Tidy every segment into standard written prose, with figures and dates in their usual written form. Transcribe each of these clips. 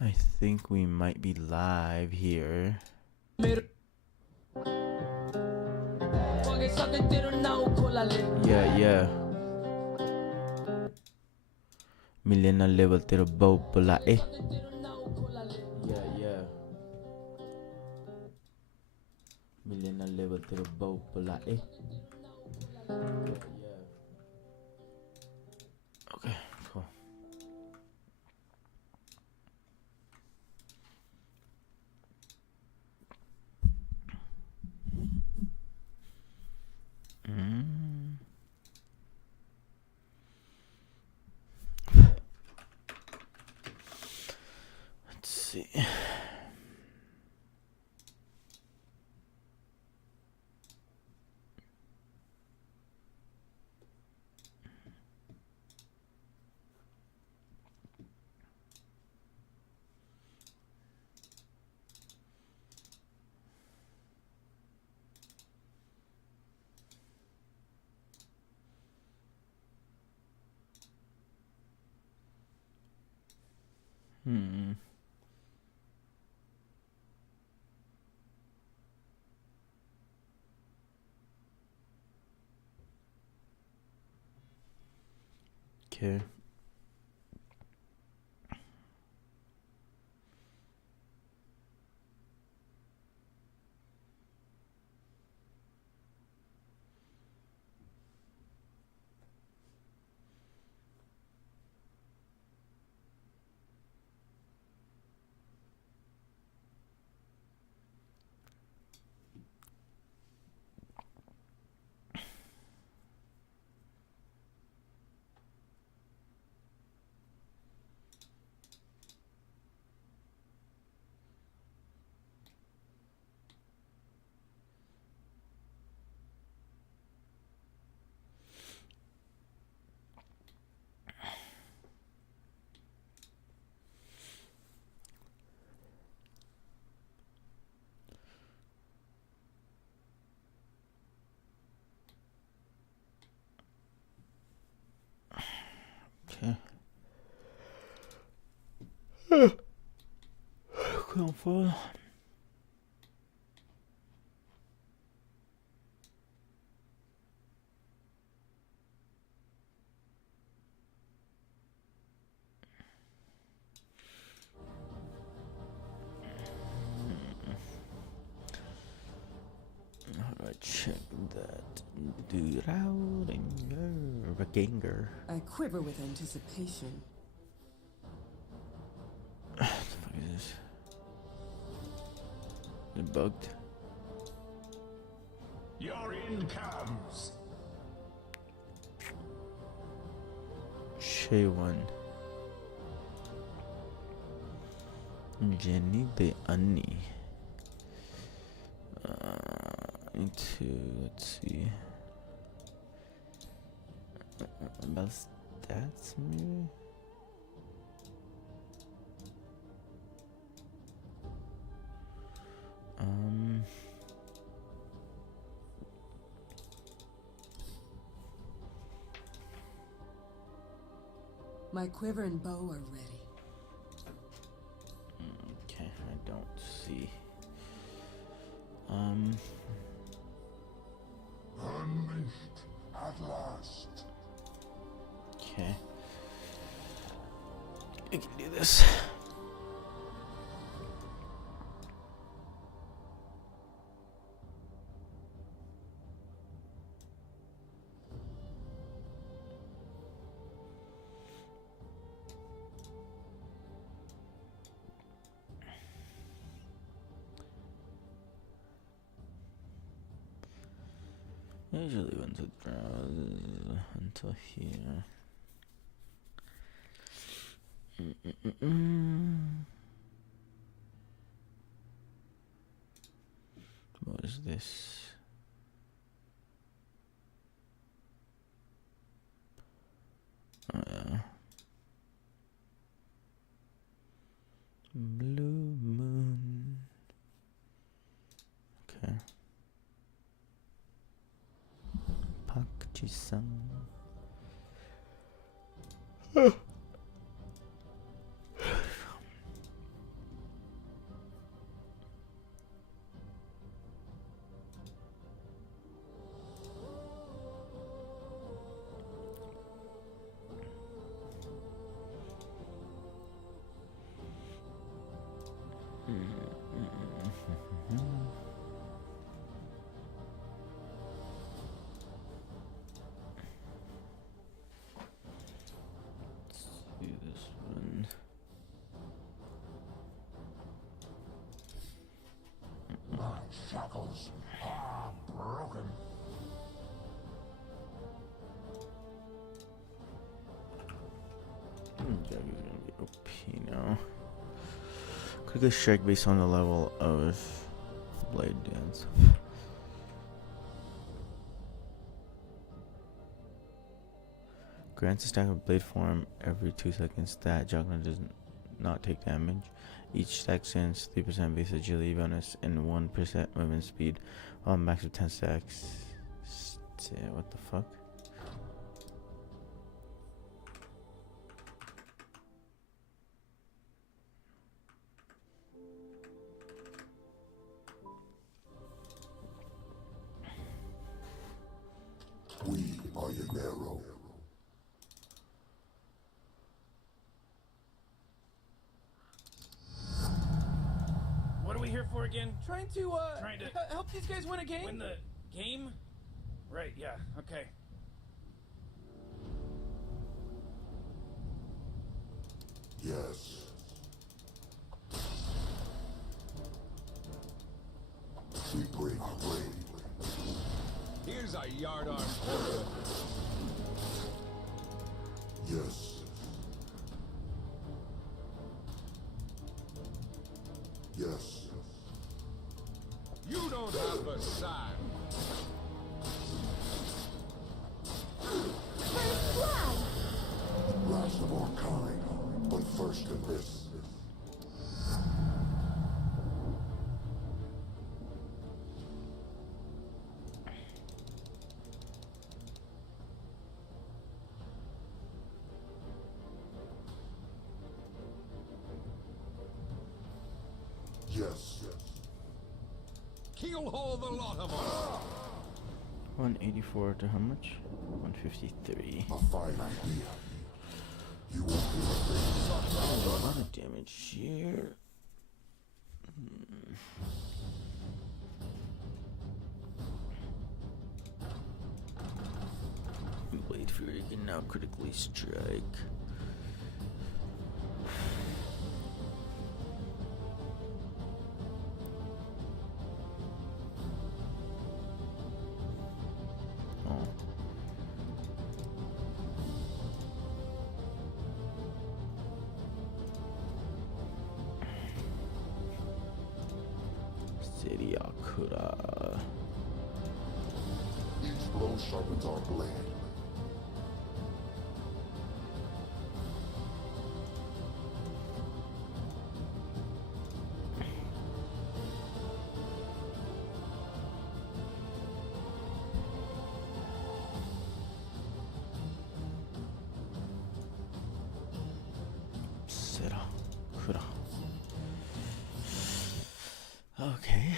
I think we might be live here. Yeah, yeah. Milena level tero bow pula eh. Yeah, yeah. Milena level tero bow pula eh. Yeah, yeah. Okay, cool. Let's see. Okay. Okay. Come fall. How do I check that dude out in your ganger? I quiver with anticipation. What the fuck is this? Is it bugged? Your in comes. Shay one. Jenny the Annie. Into let's see. About stats maybe. My quiver and bow are ready. Okay, I don't see. Unleashed at last. Okay. I can do this. Usually when to browse until here. What is this? Oh yeah. Blue moon. Okay. Pak-ji-san. Gonna be OP now. Critical strike based on the level of blade dance. Grants a stack of blade form every 2 seconds. That juggler does not take damage. Each stack sends 3% base agility bonus and 1% movement speed on max of 10 stacks. What the fuck? We are your arrow. What are we here for again? Trying to Trying to help these guys win a game. Win the game? Right, yeah, okay. Yes. We bring our blade. Here's our yardarm quarter. Yes. Yes. You don't have a sign. Last of our kind, but first in this. Yes. Keelhaul the lot of us. 184 to how much? 153. A fine idea. You won't be afraid. A lot of damage here. Blade Fury can now critically strike. Oh. City Akura. Each blow sharpens our blade. City Akura. Okay.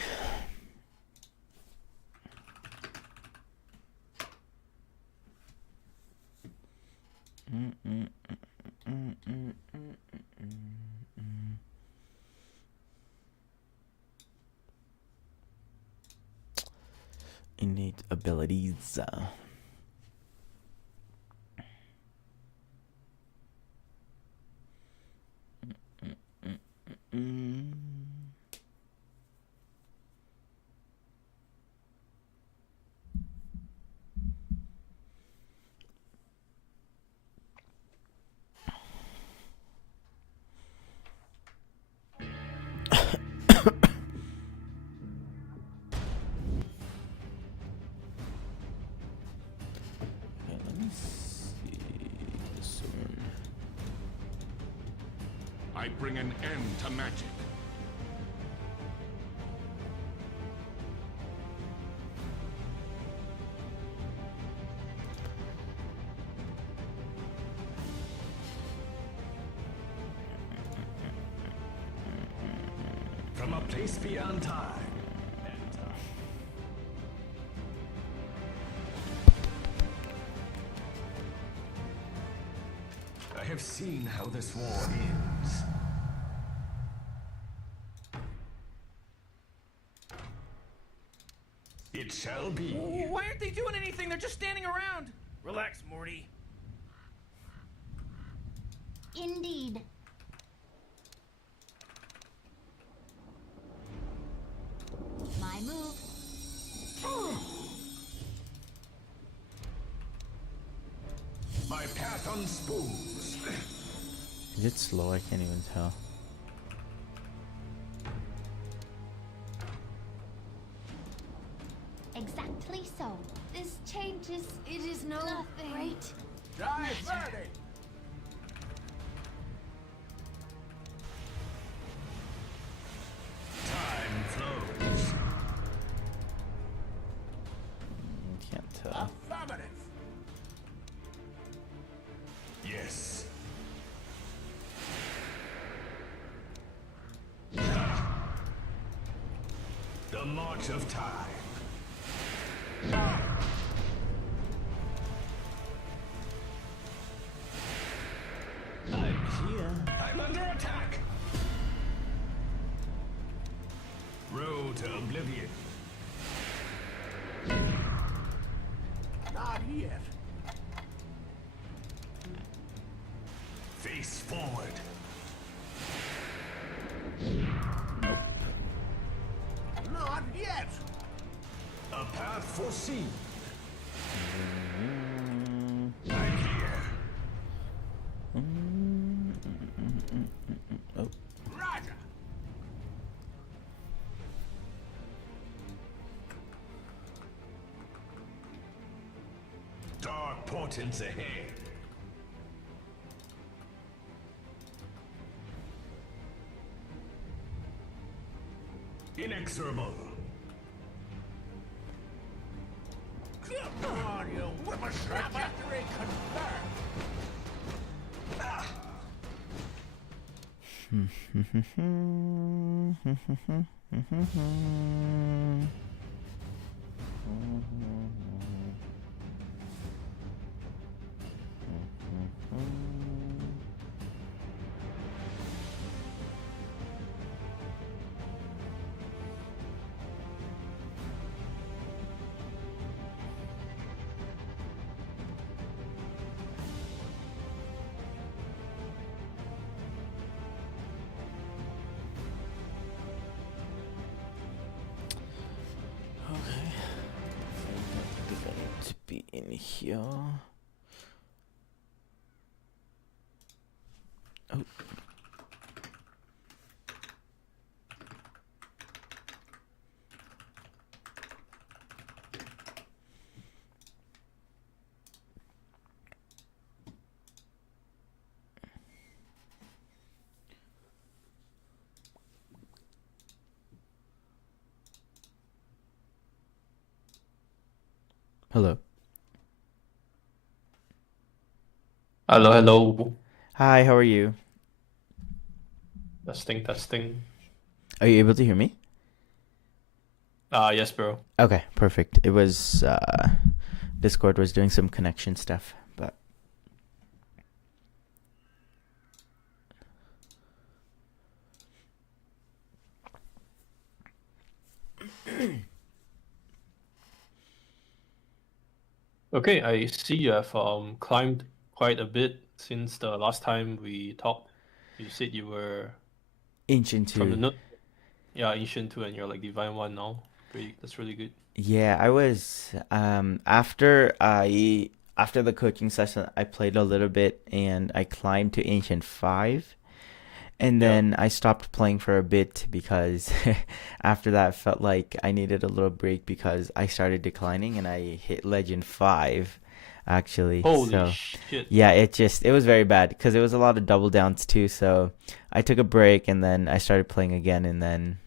Innate abilities. Okay, let me see this one. I bring an end to magic. From a place beyond time. I have seen how this war ends. It shall be. Why aren't they doing anything? They're just standing around. Relax, Morty. Indeed. My move. My path unspoons. Is it slow? I can't even tell. Exactly so. This changes. It is no nothing. great. Dive ready. Time flows. Can't tell. Affirmative. Yes. The march of time. I'm here. I'm under attack. Road to oblivion. Not yet. Face forward. Not yet. A path foreseen. I'm here. Roger. Dark portents ahead. Inexorable. Come on, you whippersnapper. Trajectory confirmed. Okay. I think I need to be in here. Oh. Hello. Hello, hello. Hi, how are you? Testing, testing. Are you able to hear me? Yes, bro. Okay, perfect. It was Discord was doing some connection stuff, but Okay, I see you have climbed quite a bit since the last time we talked. You said you were Ancient from the 2. note. Yeah, Ancient 2 and you're like Divine 1 now. That's really good. Yeah, I was after the coaching session I played a little bit and I climbed to Ancient 5 and Yeah. then I stopped playing for a bit because after that felt like I needed a little break because I started declining and I hit Legend 5 actually. Holy So shit. yeah, it was very bad because it was a lot of double downs too. So I took a break and then I started playing again and then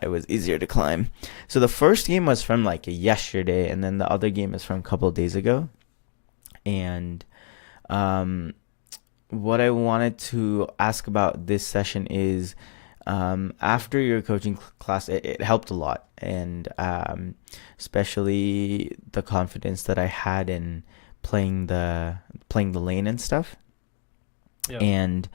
it was easier to climb. So the first game was from like yesterday and then the other game is from a couple of days ago. And what I wanted to ask about this session is after your coaching class, it helped a lot. And especially the confidence that I had in playing the lane and stuff. Yeah. And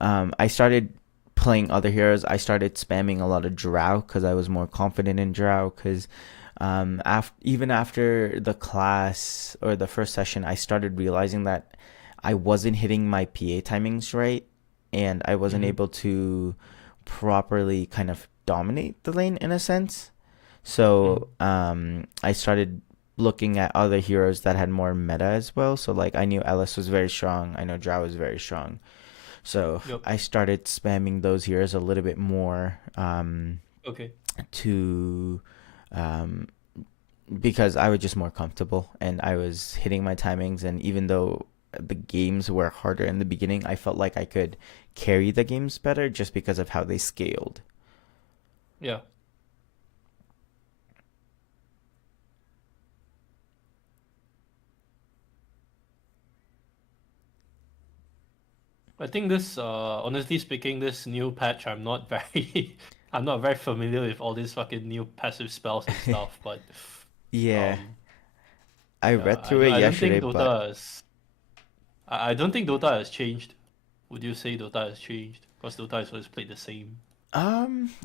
I started playing other heroes. I started spamming a lot of Drow because I was more confident in Drow. Because even after the class or the first session, I started realizing that I wasn't hitting my PA timings right, and I wasn't able to properly kind of dominate the lane in a sense. So I started looking at other heroes that had more meta as well. So like I knew Ellis was very strong. I know Drow was very strong. So Yep. I started spamming those heroes a little bit more Okay. to um, because I was just more comfortable and I was hitting my timings. And even though the games were harder in the beginning, I felt like I could carry the games better just because of how they scaled. Yeah. I think this, honestly speaking, this new patch, I'm not very, I'm not very familiar with all these fucking new passive spells and stuff. But Yeah, um, I yeah, read through it I don't yesterday, think but Dota is. I don't think Dota has changed. Would you say Dota has changed? Because Dota is always played the same.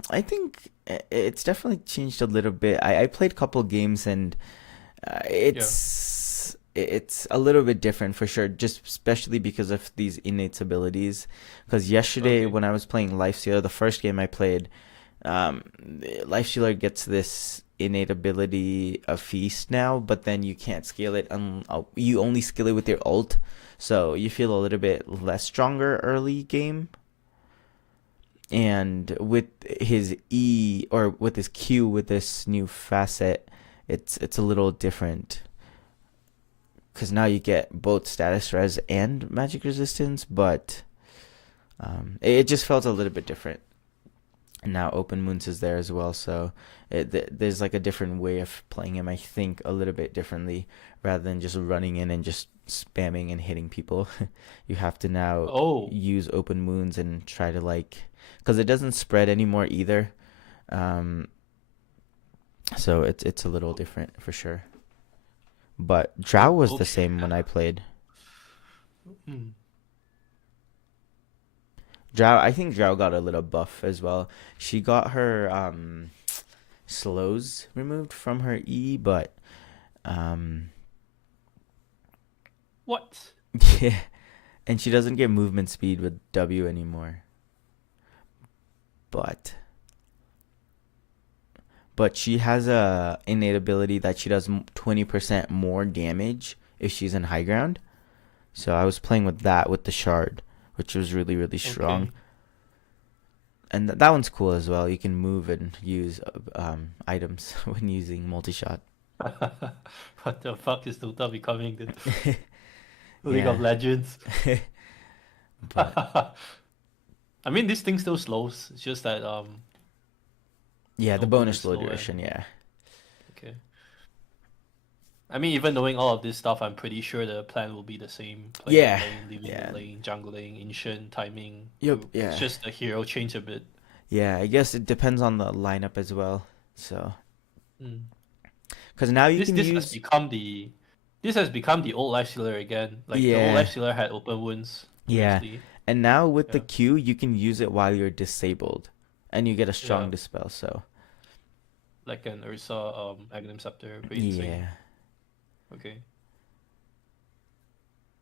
I think it's definitely changed a little bit. I played a couple games and Yeah. it's a little bit different for sure, just especially because of these innate abilities. Because yesterday Okay. when I was playing Lifestealer, the first game I played, Lifestealer gets this innate ability of Feast now, but then you can't scale it. You only scale it with your ult, so you feel a little bit less stronger early game. And with his E or with his Q with this new facet, it's a little different because now you get both status res and magic resistance, but it just felt a little bit different. And now Open Moons is there as well, so there's like a different way of playing him. I think a little bit differently rather than just running in and just spamming and hitting people. You have to now Oh, use Open Moons and try to like, because it doesn't spread anymore either. Um, so it's a little different for sure. But Drow was the okay. same when I played. Hmm. I think Drow got a little buff as well. She got her slows removed from her E, but um What? yeah, and she doesn't get movement speed with W anymore. But she has a innate ability that she does 20% more damage if she's in high ground. So I was playing with that with the shard, which was really really strong. Okay. And that one's cool as well. You can move and use items when using multi-shot. What the fuck is Dota becoming the League of Yeah, Legends? but I mean, this thing still slows. It's just that yeah, the movement bonus slow slow duration. and Yeah, okay. I mean, even knowing all of this stuff, I'm pretty sure the plan will be the same. Playing yeah, in lane, leaving yeah. in lane, jungling, ancient, timing, Yep, group. It's yeah, just the hero change a bit. yeah. I guess it depends on the lineup as well. So, Mm. because now you This can this has use become the this has become the old life stealer again. Like the old yeah, life stealer had open wounds yeah, previously. and now with the Yeah. Q, you can use it while you're disabled, and you get a strong Yeah. dispel. So Like an Ursa Aghanim Scepter, Brazen Swing. yeah. Okay.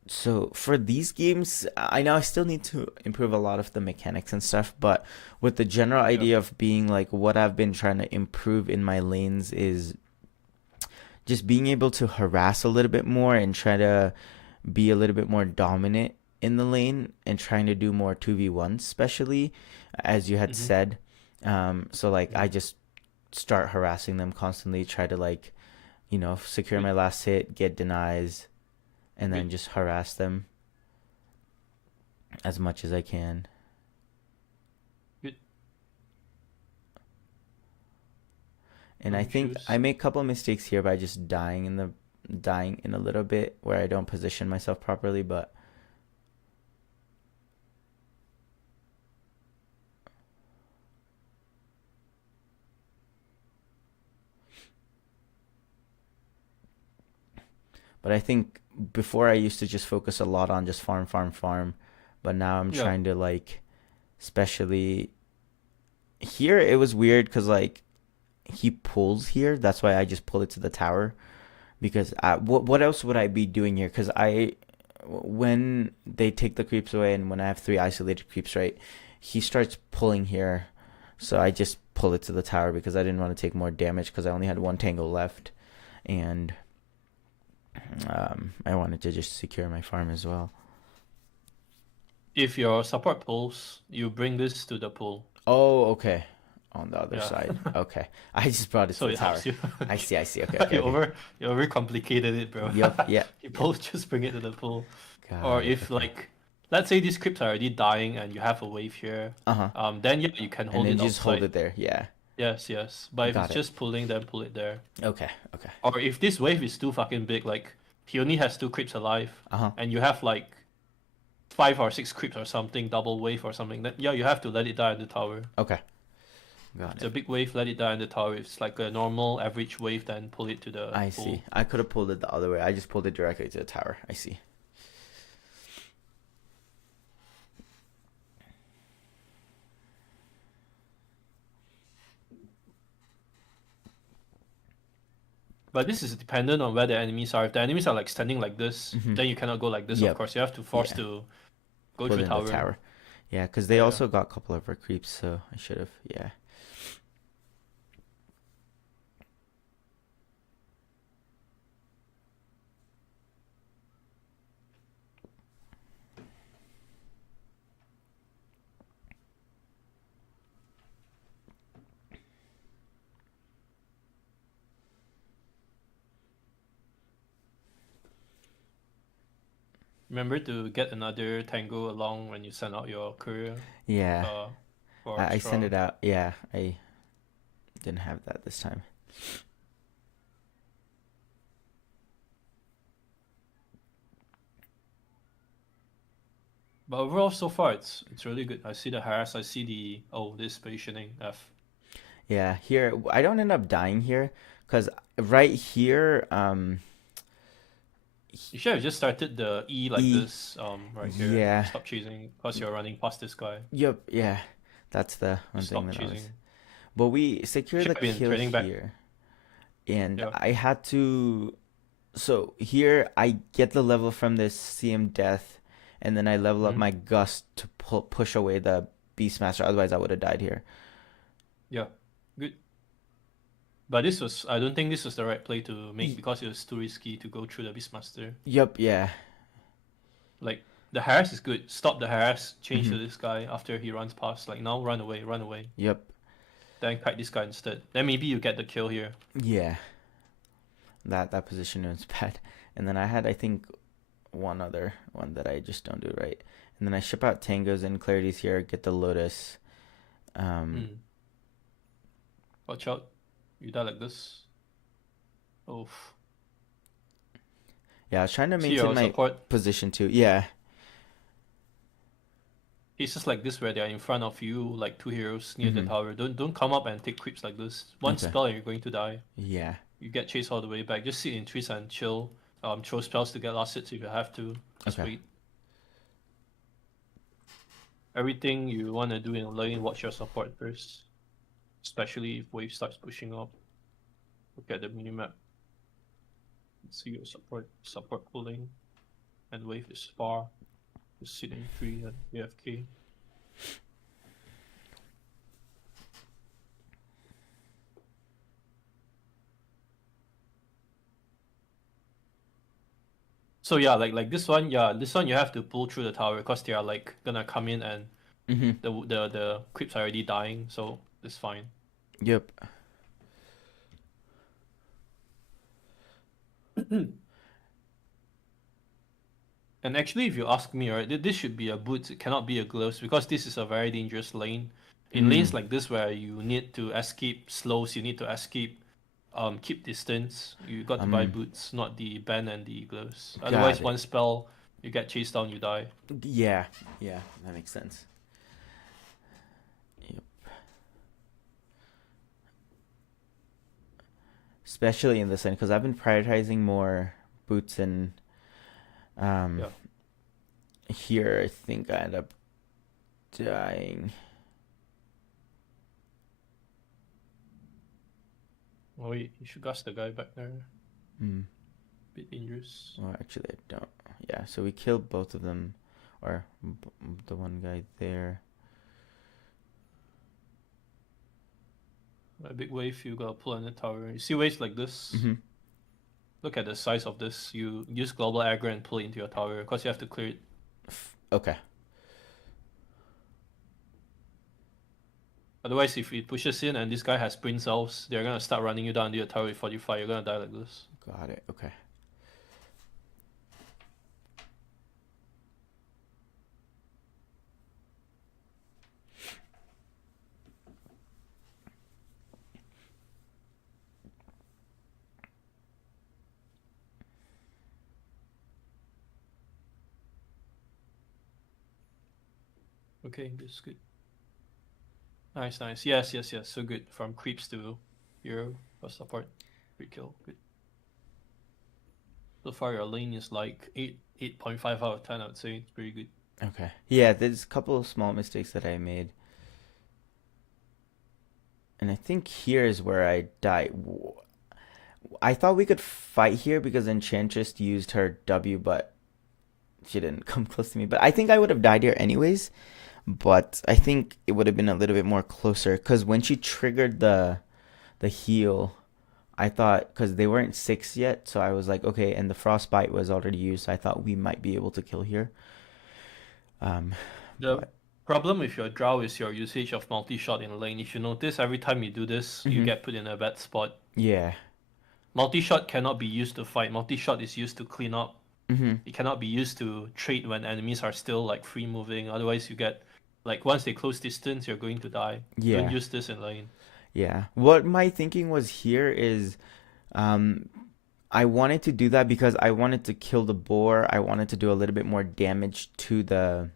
So for these games, I know I still need to improve a lot of the mechanics and stuff, but with the general Yeah. idea of being like what I've been trying to improve in my lanes is just being able to harass a little bit more and try to be a little bit more dominant in the lane and trying to do more 2v1s, especially as you had Mm-hmm. said. So like I Mm-hmm. just start harassing them constantly, try to like, secure my last hit, get denies, and then Good. just harass them as much as I can. Good. And No I think issues. I make a couple mistakes here by just dying in a little bit where I don't position myself properly, but I think before I used to just focus a lot on just farm, farm, farm, but now I'm Yeah. trying to like, especially here it was weird because like he pulls here. That's why I just pull it to the tower because what else would I be doing here? Because when they take the creeps away and when I have 3 isolated creeps, right, he starts pulling here. So I just pull it to the tower because I didn't want to take more damage because I only had 1 tangle left. And I wanted to just secure my farm as well. if your support pulls, you bring this to the pool. Oh, okay. On the other Yeah. side. Okay. I just brought it So to the it tower. helps you. I see. Okay. Okay. You overcomplicated it, bro. Yep. Yeah. You both just bring it to the pool. Got Or it. if Okay. like, let's say these crypts are already dying and you have a wave here, Uh-huh. then yeah, you can And hold then it just hold outside. it there. Yeah. Yes. But if Got it's it. just pulling, then pull it there. Okay. Or if this wave is too fucking big, like he only has 2 crypts alive, Uh-huh. and you have like 5 or 6 crypts or something, double wave or something, then yeah, you have to let it die in the tower. Okay. Got It's a it. big wave, let it die in the tower. If it's like a normal average wave, then pull it to the I pool. see. I could have pulled it the other way. I just pulled it directly to the tower. I see. But this is dependent on where the enemies are. If the enemies are like standing like this, then you cannot go like this. Yep. Of course, you have to force Yeah. to go Pull through in tower. the tower. Yeah, because they Yeah. also got a couple of our creeps, so I should have. Yeah. Remember to get another tango along when you send out your courier. Yeah. For I sent Straw. it out. Yeah, I didn't have that this time. But overall, so far it's really good. I see the harass. I see this positioning F. Yeah, here I don't end up dying here because right here, You should have just started the E like E. this, right here. Yeah. Stop chasing because you're running past this guy. Yep, yeah, that's the one Stop thing that I was. chasing. But we secured the Should have been kill trading back. here, and Yeah. I had to. So here I get the level from this CM death, and then I level up Mhm. my gust to push away the Beastmaster. Otherwise, I would have died here. Yeah, good. But I don't think this was the right play to make because it was too risky to go through the Beastmaster. Yep, yeah, Like, the harass is good. Stop the harass, change to Mhm. this guy after he runs past. Like, now run away. yep, Then kite this guy instead. Then maybe you get the kill here. yeah. That position was bad, and then I think one other one that I just don't do right, and then I ship out tangos and clarities here, get the lotus. Watch out. You die like this. Oof. Yeah, I was trying to See maintain your my support. position too. Yeah, It's just like this where they're in front of you, like 2 heroes near the Mhm. tower. Don't come up and take creeps like this. One Okay. spell and you're going to die. yeah, You get chased all the way back. Just sit in trees and chill. Throw spells to get last hits if you have to. Just Okay. wait. Everything you want to do in lane, watch your support first. Especially if wave starts pushing up. Look at the minimap. See your support pulling. And wave is far. Just sit in tree and AFK. So yeah, like this one you have to pull through the tower because they are like gonna come in and mhm, the creeps are already dying, so it's fine. yep. And actually, if you ask me, right, this should be a boots. It cannot be a gloves because this is a very dangerous lane. In lanes like this where you need to escape slows, you need to escape, keep distance. You got to buy boots, not the band and the gloves. Otherwise, it. one spell, you get chased down, you die. Yeah, that makes sense. Yep. Especially in this end, because I've been prioritizing more boots and Yeah. here I think I end up dying. Oh wait, you should gas the guy back there. Hmm. Bit dangerous. Well, actually, I don't. Yeah, so we killed both of them, or the one guy there. A big wave, you gotta pull on the tower. You see waves like this? Mm-hmm. Look at the size of this. You use global aggro and pull it into your tower because you have to clear it. Okay. Otherwise, if it pushes in and this guy has Prince Elves, they're gonna start running you down to your tower with 45. You're gonna die like this. Got it. Okay. Okay, this is good. Nice, nice. Yes, yes, yes. So good. From creeps to hero for support. Good kill. Good. So far, your lane is like 8.5 out of 10. I would say it's pretty good. Okay. Yeah, there's a couple of small mistakes that I made. And I think here is where I died. I thought we could fight here because Enchantress used her W, but she didn't come close to me. But I think I would have died here anyways. But I think it would have been a little bit more closer because when she triggered the heal, I thought because they weren't 6 yet, so I was like, okay, and the frostbite was already used, so I thought we might be able to kill here. The But- problem with your drow is your usage of multi-shot in lane. If you notice, every time you do this, you Mhm. get put in a bad spot. Yeah. Multi-shot cannot be used to fight. Multi-shot is used to clean up. Mm-hmm. It cannot be used to trade when enemies are still like free moving. Otherwise, you get like once they close distance, you're going to die. Yeah. Don't use this in lane. Yeah. What my thinking was here is I wanted to do that because I wanted to kill the boar. I wanted to do a little bit more damage to the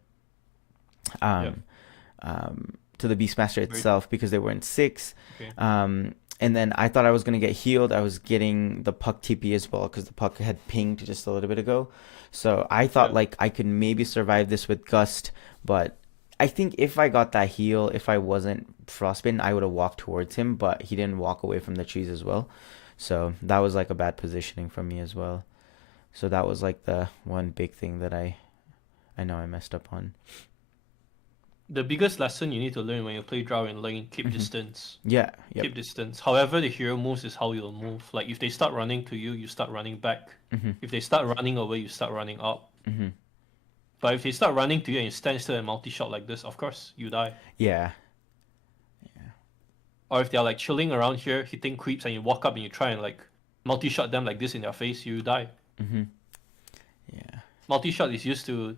to the Beastmaster itself because they were in 6. Okay. And then I thought I was gonna get healed. I was getting the puck TP as well because the puck had pinged just a little bit ago. So I thought like I could maybe survive this with Gust, but I think if I got that heal, if I wasn't frostbitten, I would have walked towards him, but he didn't walk away from the trees as well. So that was like a bad positioning from me as well. So that was like the one big thing that I know I messed up on. The biggest lesson you need to learn when you play drow in lane: keep distance. Yeah. Yep. Keep distance. However, the hero moves is how you'll move. Like if they start running to you, you start running back. Mm-hmm. If they start running away, you start running up. Mm-hmm. But if they start running to you and you stand still and multi-shot like this, of course you die. Yeah. Or if they're like chilling around here, hitting creeps, and you walk up and you try and like multi-shot them like this in their face, you die. Mm-hmm. Yeah. Multi-shot is used to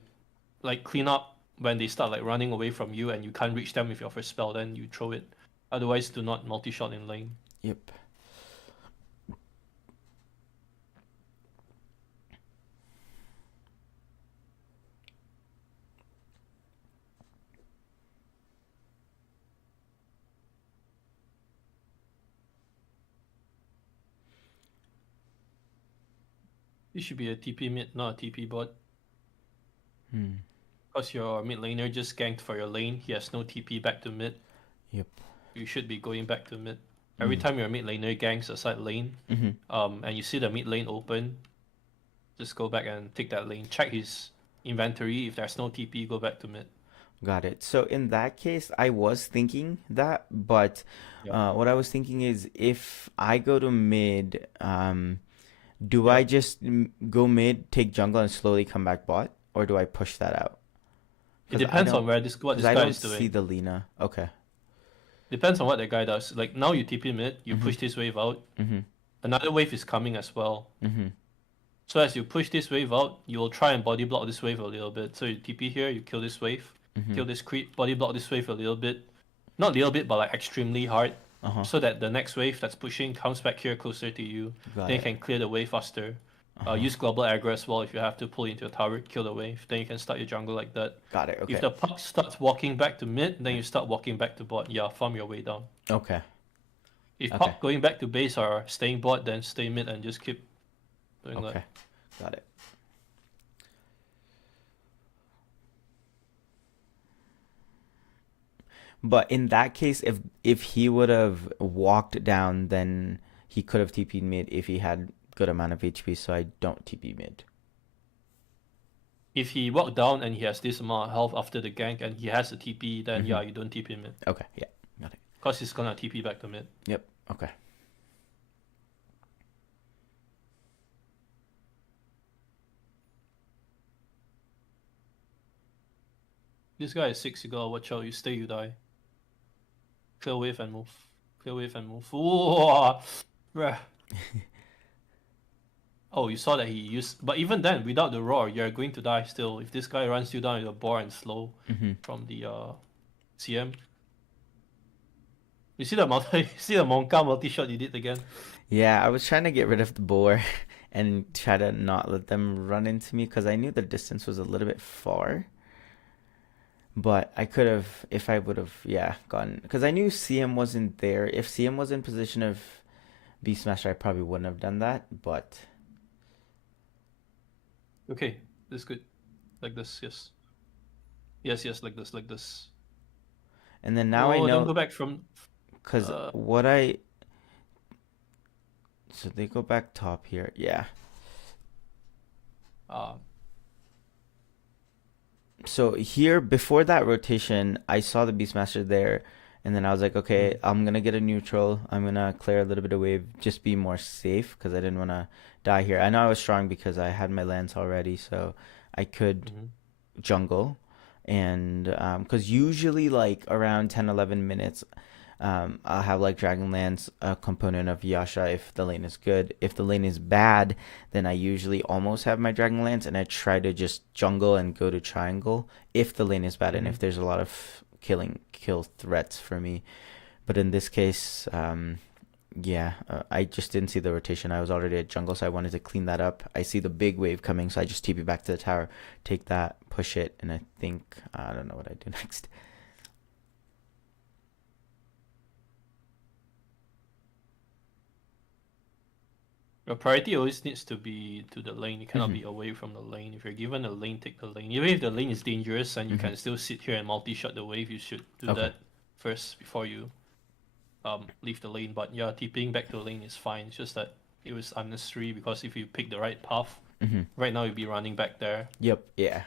like clean up when they start like running away from you and you can't reach them with your first spell, then you throw it. Otherwise, do not multi-shot in lane. Yep. This should be a TP mid, not a TP bot. Hmm. Because your mid laner just ganked for your lane, he has no TP back to mid. Yep. You should be going back to mid. Every time your mid laner ganks a side lane, Mm-hmm. and you see the mid lane open, just go back and take that lane. Check his inventory. If there's no TP, go back to mid. Got it. So in that case, I was thinking that, but what I was thinking is if I go to mid, do I just go mid, take jungle, and slowly come back bot, or do I push that out? It depends on what this 'Cause guy I don't is doing. see the Lina. Okay. Depends on what the guy does. Like now you TP mid, you push this wave out. Mm-hmm. Another wave is coming as well. Mm-hmm. So as you push this wave out, you will try and body block this wave a little bit. So you TP here, you kill this wave, kill this creep, body block this wave a little bit. Not a little bit, but like extremely hard. Uh-huh. So that the next wave that's pushing comes back here closer to you. Got Then you it. can clear the wave faster. Use global aggro as well if you have to pull into a tower, kill the wave. Then you can start your jungle like that. Got it. Okay. If the puck starts walking back to mid, then you start walking back to bot. Yeah, farm your way down. Okay. If Okay. puck going back to base or staying bot, then stay mid and just keep doing Okay. that. Got it. But in that case, if he would have walked down, then he could have TP'd mid if he had good amount of HP. So I don't TP mid. If he walked down and he has this amount of health after the gank and he has a TP, then yeah, you don't TP mid. Okay. Yeah. Got it. Because he's gonna TP back to mid. Yep. Okay. This guy is 6, you gotta watch out, you stay, you die. Clear wave and move. Clear wave and move. Whoa! Bruh. Oh, you saw that he used... But even then, without the roar, you're going to die still. If this guy runs you down with a boar and slow from the CM. You see the you see the Monka multi-shot you did again? Yeah, I was trying to get rid of the boar and try to not let them run into me because I knew the distance was a little bit far. But I could have, if I would have, yeah, gone. Because I knew CM wasn't there. If CM was in position of Beastmaster, I probably wouldn't have done that. But Okay, this is good. Like this, yes. Yes, like this, like this. and then now I Don't know go back from... because so they go back top here, yeah. So here, before that rotation, I saw the Beastmaster there, and then I was like, okay, I'm gonna get a neutral. I'm gonna clear a little bit of wave, just be more safe, because I didn't want to die here. I know I was strong because I had my lance already, so I could jungle. And because usually like around 10-11 minutes, I'll have like Dragonlance, a component of Yasha if the lane is good. If the lane is bad, then I usually almost have my Dragonlance, and I try to just jungle and go to triangle if the lane is bad and if there's a lot of kill threats for me. But in this case, I just didn't see the rotation. I was already at jungle, so I wanted to clean that up. I see the big wave coming, so I just TP back to the tower, take that, push it, and I think I don't know what I do next. Your priority always needs to be to the lane. You cannot be away from the lane. If you're given a lane, take the lane. Even if the lane is dangerous and you can still sit here and multi-shot the wave, you should do that first before you leave the lane. But yeah, TPing back to the lane is fine. It's just that it was unnecessary because if you pick the right path, right now you'd be running back there. Yep, yeah.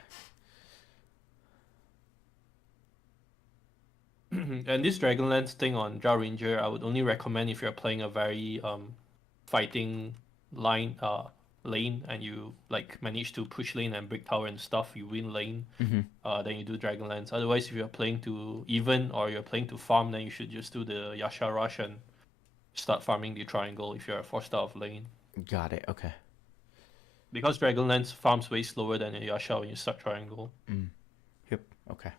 And this Dragonlance thing on Drow Ranger, I would only recommend if you're playing a very fighting lane and you like manage to push lane and break tower and stuff, you win lane, then you do Dragonlance. Otherwise, if you're playing to even or you're playing to farm, then you should just do the Yasha rush and start farming the triangle if you're forced out of lane. Got it, okay. Because Dragonlance farms way slower than a Yasha when you start triangle. Yep, okay.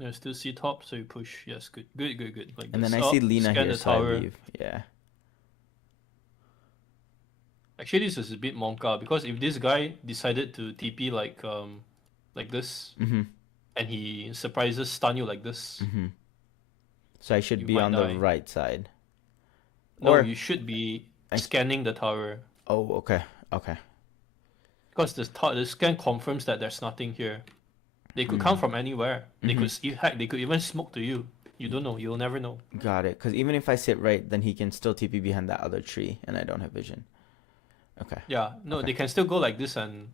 You still see top, so you push. Yes, good. Like And this. then I see Lina scan here, the so I tower. leave. Yeah. Actually, this is a bit Monka because if this guy decided to TP like this, and he surprises stun you like this, So I should you be might on die. the right side. No, Or- you should be scanning the tower Oh, okay, okay. because the scan confirms that there's nothing here. They could come from anywhere. They could they could even smoke to you. You don't know. You'll never know. Got it. Because even if I sit right, then he can still TP behind that other tree, and I don't have vision. Okay. Yeah, no, Okay. they can still go like this and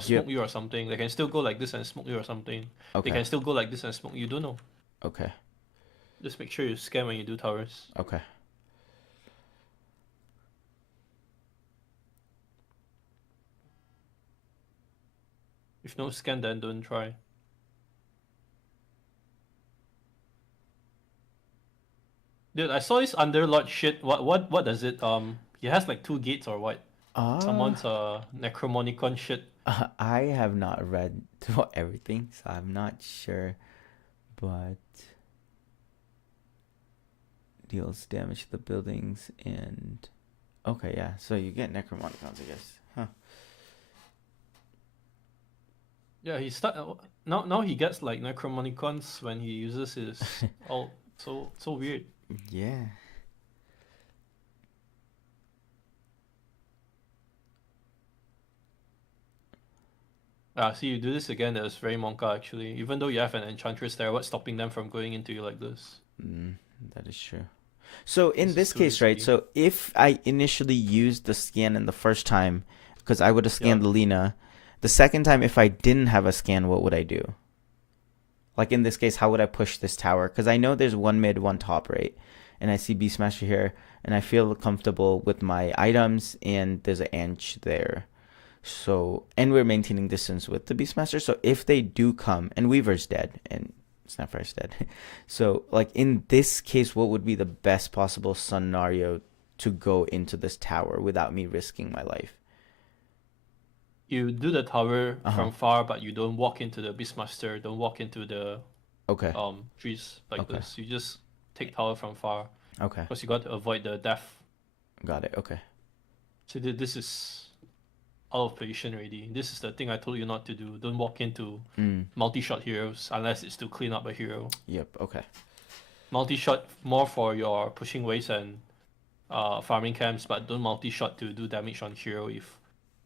smoke Yep. you or something. They can still go like this and smoke you or something. Okay. They can still go like this and smoke you. Don't know. Okay. Just make sure you scan when you do towers. Okay. If no scan, then don't try. Dude, I saw this Underlord shit. What does it? He has like 2 gates or what? Someone's Necromonicon shit. I have not read through everything, so I'm not sure. But deals damage to the buildings and okay, yeah. So you get Necromonicons, I guess. Huh. Yeah, he now he gets like Necromonicons when he uses his ult. So weird. Yeah. See, you do this again, that's very Monka actually. Even though you have an Enchantress there, what's stopping them from going into you like this? That is true. So in This is this too case, right? risky. So if I initially used the scan in the first time, because I would have Yeah. scanned the Lina, the second time, if I didn't have a scan, what would I do? Like in this case, how would I push this tower? Because I know there's one mid, one top, right? And I see Beastmaster here, and I feel comfortable with my items, and there's an Anch there. So, and we're maintaining distance with the Beastmaster. So if they do come, and Weaver's dead, and Snapfire's dead. So, like in this case, what would be the best possible scenario to go into this tower without me risking my life? You do the tower Uh-huh. from far, but you don't walk into the Beastmaster, don't walk into the Okay. trees like Okay. this. You just take tower from far. Okay. Because you got to avoid the death. Got it. Okay. So this is out of position already. This is the thing I told you not to do. Don't walk into multi-shot heroes unless it's to clean up a hero. Yep. Okay. Multi-shot more for your pushing waves and farming camps, but don't multi-shot to do damage on hero if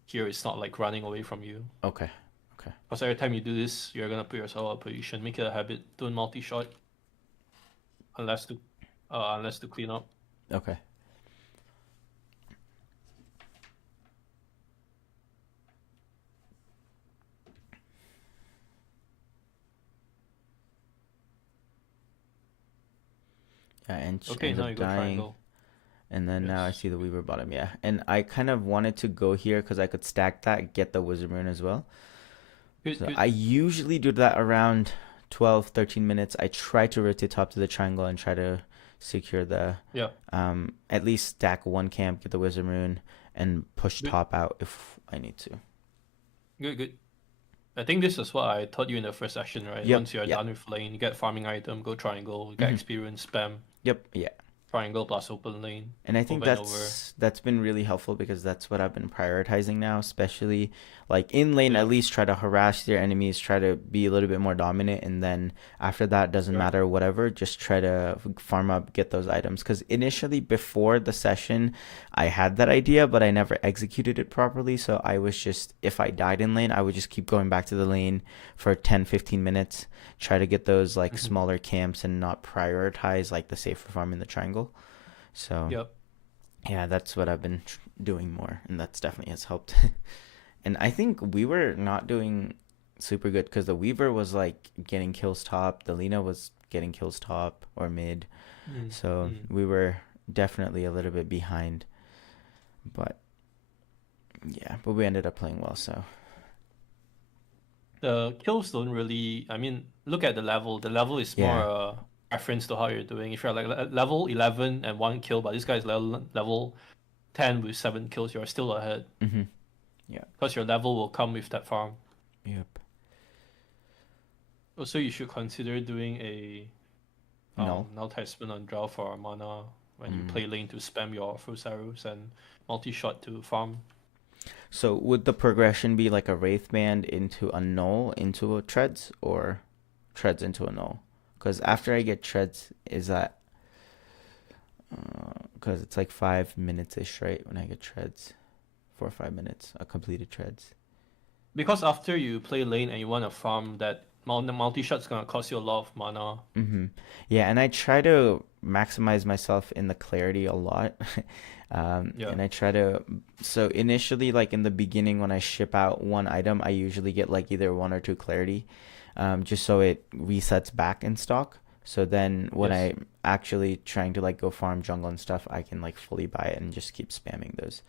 hero is not like running away from you. Okay. Because every time you do this, you're gonna put yourself out of position. Make it a habit. Don't multi-shot unless to clean up. Okay. Yeah, and Okay, ends now up you go dying. triangle. And then now I Yes. see the Weaver bottom, yeah. And I kind of wanted to go here because I could stack that, get the Wizard Rune as well. Good, So good. I usually do that around 12, 13 minutes. I try to rotate top to the triangle and try to secure the, Yeah. at least stack one camp, get the Wizard Rune, and push Good. top out if I need to. Good, good. I think this is what I taught you in the first session, right? Yep, Once you're yeah. done with lane, you get farming item, go triangle, get Mhm. experience, spam, Yep, yeah. triangle plus open lane. And I think Over and over. that's been really helpful because that's what I've been prioritizing now, especially like in lane. Yeah. At least try to harass their enemies, try to be a little bit more dominant, and then after that, doesn't Right. matter whatever. Just try to farm up, get those items. Because initially, before the session, I had that idea, but I never executed it properly. So I was just, if I died in lane, I would just keep going back to the lane for 10, 15 minutes, try to get those like smaller camps and not prioritize like the safer farm in the triangle. So Yep. yeah, that's what I've been doing more, and that's definitely has helped. And I think we were not doing super good because the Weaver was like getting kills top, the Lina was getting kills top or mid, so we were definitely a little bit behind. But yeah, but we ended up playing well. So The kills don't really. I mean, look at the level. The level is Yeah. more a reference to how you're doing. If you're like level 11 and 1 kill, but this guy's level 10 with 7 kills, you're still ahead. yeah, Because your level will come with that farm. yep. Also, you should consider doing a Null. null testament on draw for mana when you play lane to spam your frost arrows and multi-shot to farm. So would the progression be like a Wraith Band into a Null into a Treads, or Treads into a Null? Because after I get Treads, is that because it's like 5 minutes ish, right? When I get Treads, 4 or 5 minutes, a completed Treads. Because after you play lane and you want to farm, that multi-shot's gonna cost you a lot of mana. Yeah, and I try to maximize myself in the clarity a lot. Yeah. And I try to, so initially, like in the beginning, when I ship out one item, I usually get like either 1 or 2 clarity, just so it resets back in stock. So then when Yes. I'm actually trying to like go farm jungle and stuff, I can like fully buy it and just keep spamming those.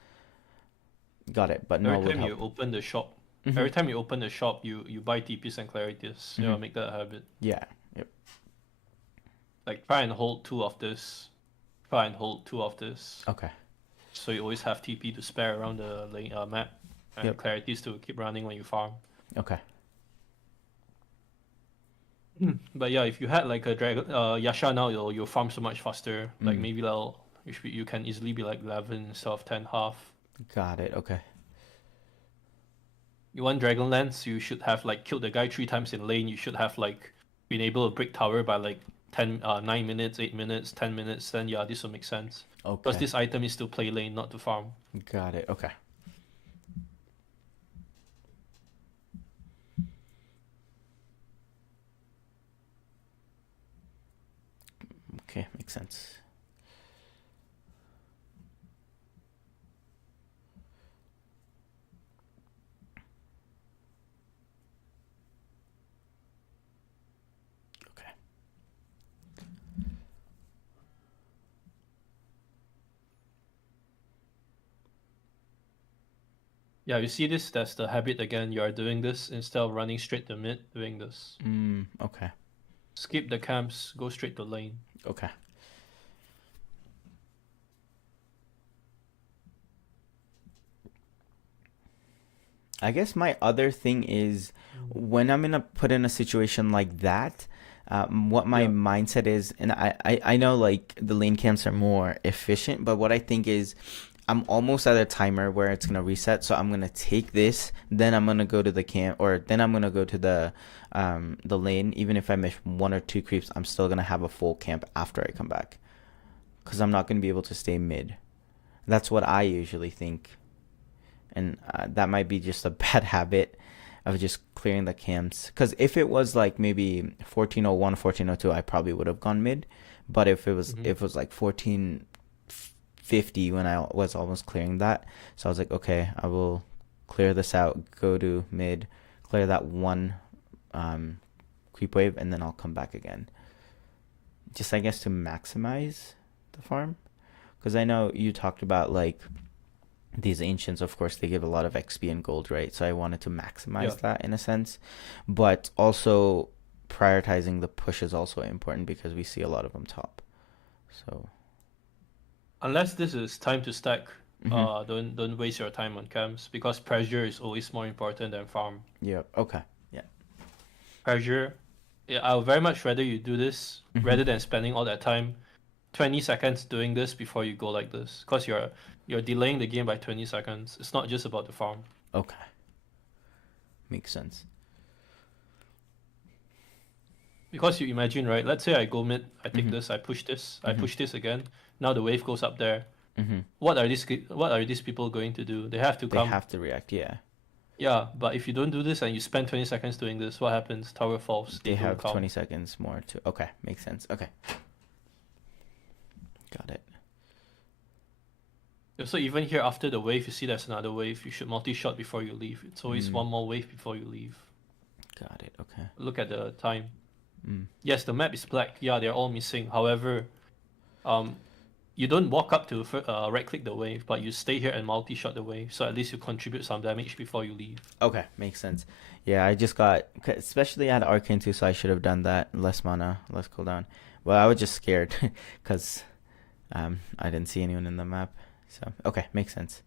Got it, but no Every would time you help. open the shop, Mhm. every time you open the shop, you buy TPs and clarities. Yeah, Mhm. make that a habit. Yeah, yep. Like try and hold 2 of this. Try and hold 2 of this. Okay. So you always have TP to spare around the lane, map, and Yep. clarities to keep running when you farm. Okay. But yeah, if you had like a dragon, Yasha now, you'll farm so much faster. Like Mm. maybe you can easily be like 11 instead of 10 half. Got it. Okay. You want Dragonlance, you should have like killed the guy 3 times in lane. You should have like been able to break tower by like 9 minutes, 8 minutes, 10 minutes. Then yeah, this will make sense. Because Okay. this item is to play lane, not to farm. Got it. Okay. makes sense. Okay. Yeah, you see this? That's the habit again. You are doing this instead of running straight to mid, doing this. Okay. Skip the camps, go straight to lane. Okay. I guess my other thing is when I'm put in a situation like that, what my Yeah. mindset is, and I know like the lane camps are more efficient, but what I think is I'm almost at a timer where it's gonna reset, so I'm gonna take this, then I'm gonna go to the camp, or then I'm gonna go to the lane. Even if I miss 1 or 2 creeps, I'm still gonna have a full camp after I come back, because I'm not gonna be able to stay mid. That's what I usually think. And that might be just a bad habit of just clearing the camps. Because if it was like maybe 1401, 1402, I probably would have gone mid. But if it was like 1450 when I was almost clearing that, so I was like, okay, I will clear this out, go to mid, clear that one creep wave, and then I'll come back again. Just I guess to maximize the farm. Because I know you talked about like these ancients, of course, they give a lot of XP and gold, right? So I wanted to maximize that in a sense, but also prioritizing the push is also important because we see a lot of them top. So Unless this is time to stack, don't waste your time on camps because pressure is always more important than farm. yeah, okay, yeah, Pressure, yeah, I would very much rather you do this rather than spending all that time, 20 seconds doing this before you go like this, because you're delaying the game by 20 seconds. It's not just about the farm. okay, makes sense. Because you imagine, right? Let's say I go mid, I take this, I push this, I push this again. Now the wave goes up there. What are these people going to do? They have to They come. have to react, yeah. Yeah, but if you don't do this and you spend 20 seconds doing this, what happens? Tower falls. They don't have come. 20 seconds more to. Okay, makes sense. Okay, got it. So even here after the wave, you see there's another wave. You should multi-shot before you leave. It's always one more wave before you leave. Got it. Okay. Look at the time. Yes, the map is black. Yeah, they're all missing. However, you don't walk up to right-click the wave, but you stay here and multi-shot the wave. So at least you contribute some damage before you leave. Okay, makes sense. Yeah, I just got, especially at Arcane 2, so I should have done that. Less mana, less cooldown. Well, I was just scared because I didn't see anyone in the map. So, okay, makes sense.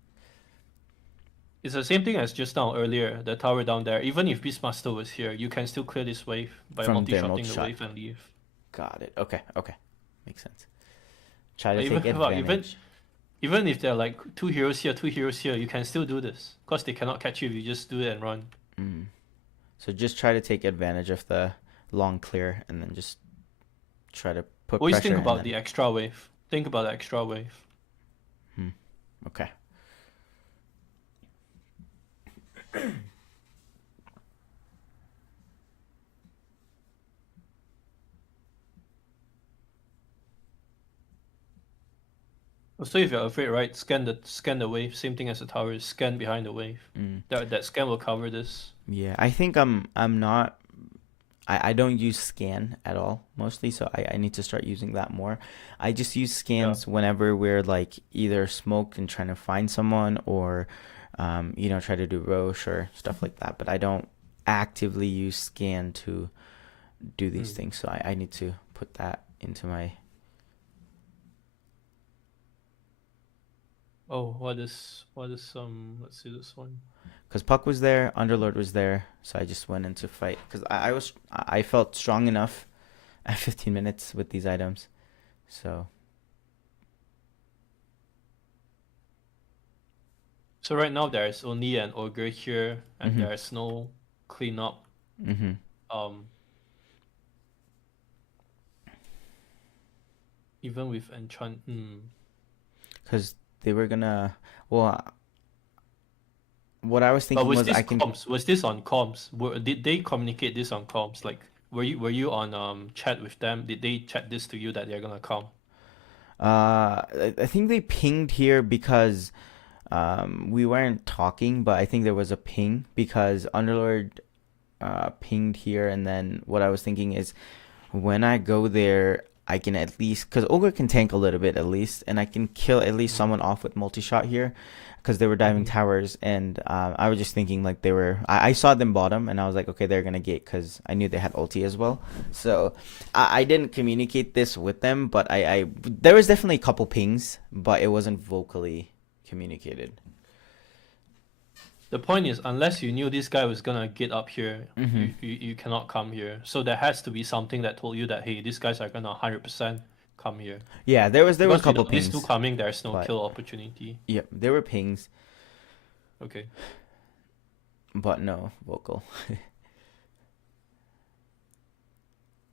It's the same thing as just now earlier, the tower down there. Even if Beastmaster was here, you can still clear this wave by From their multi-shotting the multi-shot. wave and leave. Got it. Okay, okay. Makes sense. Try to Even- take well, advantage. Even if there are like 2 heroes here, 2 heroes here, you can still do this. Because they cannot catch you if you just do it and run. So just try to take advantage of the long clear and then just try to put Always pressure. think and about then- the extra wave. Think about the extra wave. Okay. So if you're afraid, right, scan the wave. Same thing as the tower. Scan behind the wave. That scan will cover this. Yeah, I think I'm not. I don't use scan at all mostly, so I need to start using that more. I just use scans whenever we're like either smoked and trying to find someone or try to do Roche or stuff like that. But I don't actively use scan to do these things, so I need to put that into my. Oh, what is let's see this one. Because Puck was there, Underlord was there, so I just went into fight. Because I felt strong enough at 15 minutes with these items, so. So right now there's only an ogre here, and there's no cleanup. Even with enchant. Because they were gonna. Well, what I was thinking But was was this I can. comms? Was this on comms? Did they communicate this on comms? Like, were you on chat with them? Did they chat this to you that they're gonna come? I think they pinged here because we weren't talking, but I think there was a ping because Underlord pinged here, and then what I was thinking is when I go there, I can at least, because Ogre can tank a little bit at least, and I can kill at least someone off with multi-shot here because they were diving towers, and I was just thinking like they were, I saw them bottom, and I was like, okay, they're gonna gate because I knew they had ulti as well. So I didn't communicate this with them, but I there was definitely a couple pings, but it wasn't vocally communicated. The point is, unless you knew this guy was gonna get up here, you cannot come here. So there has to be something that told you that, hey, these guys are gonna 100% come here. Yeah, there was a Because couple without these pings. two coming, there's no but- kill opportunity. Yep, there were pings, Okay. but no vocal.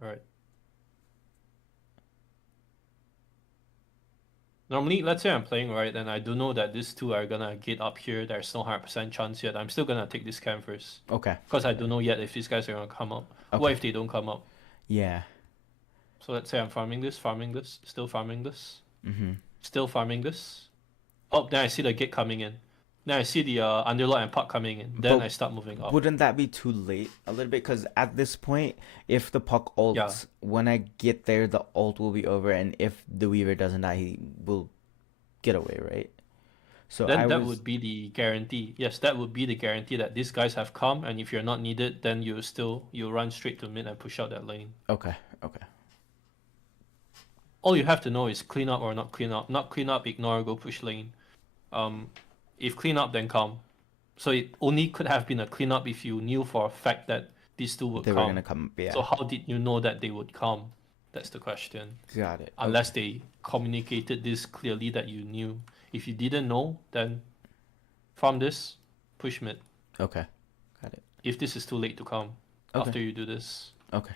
Alright. Normally, let's say I'm playing right, and I do know that these two are gonna get up here. There's no 100% chance yet. I'm still gonna take this camp first. Okay. Because I don't know yet if these guys are gonna come up. What Okay. if they don't come up? Yeah. So let's say I'm farming this, still farming this, Mm-hmm. still farming this. Oh, then I see the gate coming in. Then I see the Underlord and Puck coming in. Then But I start moving up. Wouldn't that be too late a little bit? Because at this point, if the puck ults, Yeah. when I get there, the ult will be over, and if the Weaver doesn't die, he will get away, right? So Then that would be the guarantee. Yes, that would be the guarantee that these guys have come, and if you're not needed, then you run straight to mid and push out that lane. Okay. Okay. All you have to know is clean up or not clean up. Not clean up, ignore, go push lane. If clean up, then come. So it only could have been a clean up if you knew for a fact that these two would They come. were gonna come. Yeah. So how did you know that they would come? That's the question. Got it. Unless they communicated this clearly that you knew. If you didn't know, then farm this, push mid. Okay. Got it. If this is too late to come Okay. after you do this. Okay.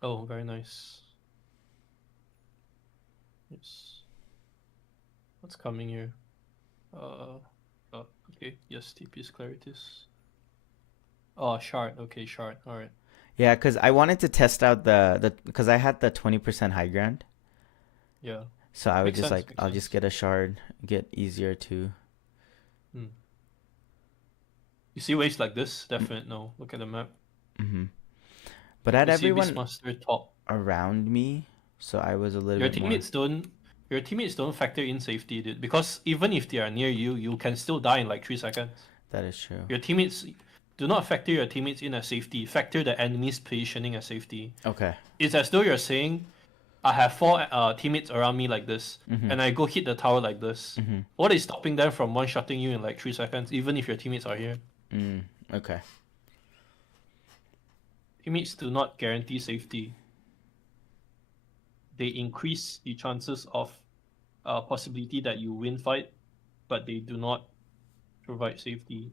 Oh, very nice. Yes. What's coming here? Okay. Yes, TP's Claritis. Oh, shard. Okay, shard. All right. Yeah, because I wanted to test out the because I had the 20% high ground, Yeah. so I would Makes just sense, like makes I'll just sense. get a shard, get easier to. You see waves like this? Definite no. Look at the map. Mm-hmm. But I had You see everyone Beastmaster top. around me, so I was a little Your bit more. teammates don't factor in safety, dude. Because even if they are near you, you can still die in like 3 seconds. That is true. Your teammates do not factor your teammates in as safety. Factor the enemy's positioning as safety. Okay. It's as though you're saying, I have 4 teammates around me like this, and I go hit the tower like this. What is stopping them from one-shotting you in like 3 seconds, even if your teammates are here? Okay. Teammates do not guarantee safety. They increase the chances of possibility that you win fight, but they do not provide safety.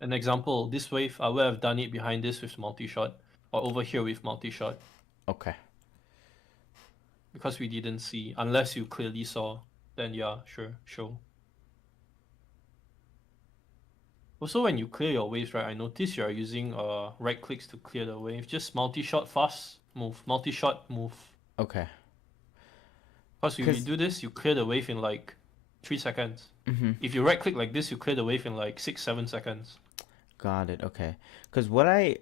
An example, this wave, I would have done it behind this with multi-shot, or over here with multi-shot, Okay. because we didn't see. Unless you clearly saw, then yeah, sure, show. Also, when you clear your waves, right, I notice you are using right clicks to clear the wave. Just multi-shot fast, move. Multi-shot, move. Okay. Because if you 'Cause- do this, you clear the wave in like 3 seconds. If you right click like this, you clear the wave in like 6-7 seconds. Got it. Okay. Because what I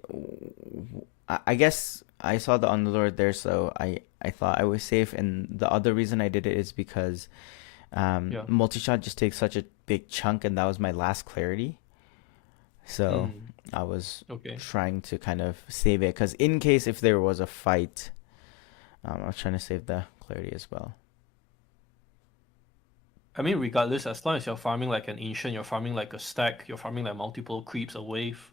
guess I saw the Underlord there, so I thought I was safe, and the other reason I did it is because multi-shot just takes such a big chunk, and that was my last clarity. So I was Okay. trying to kind of save it, because in case if there was a fight, I was trying to save the clarity as well. I mean, regardless, as long as you're farming like an ancient, you're farming like a stack, you're farming like multiple creeps, a wave,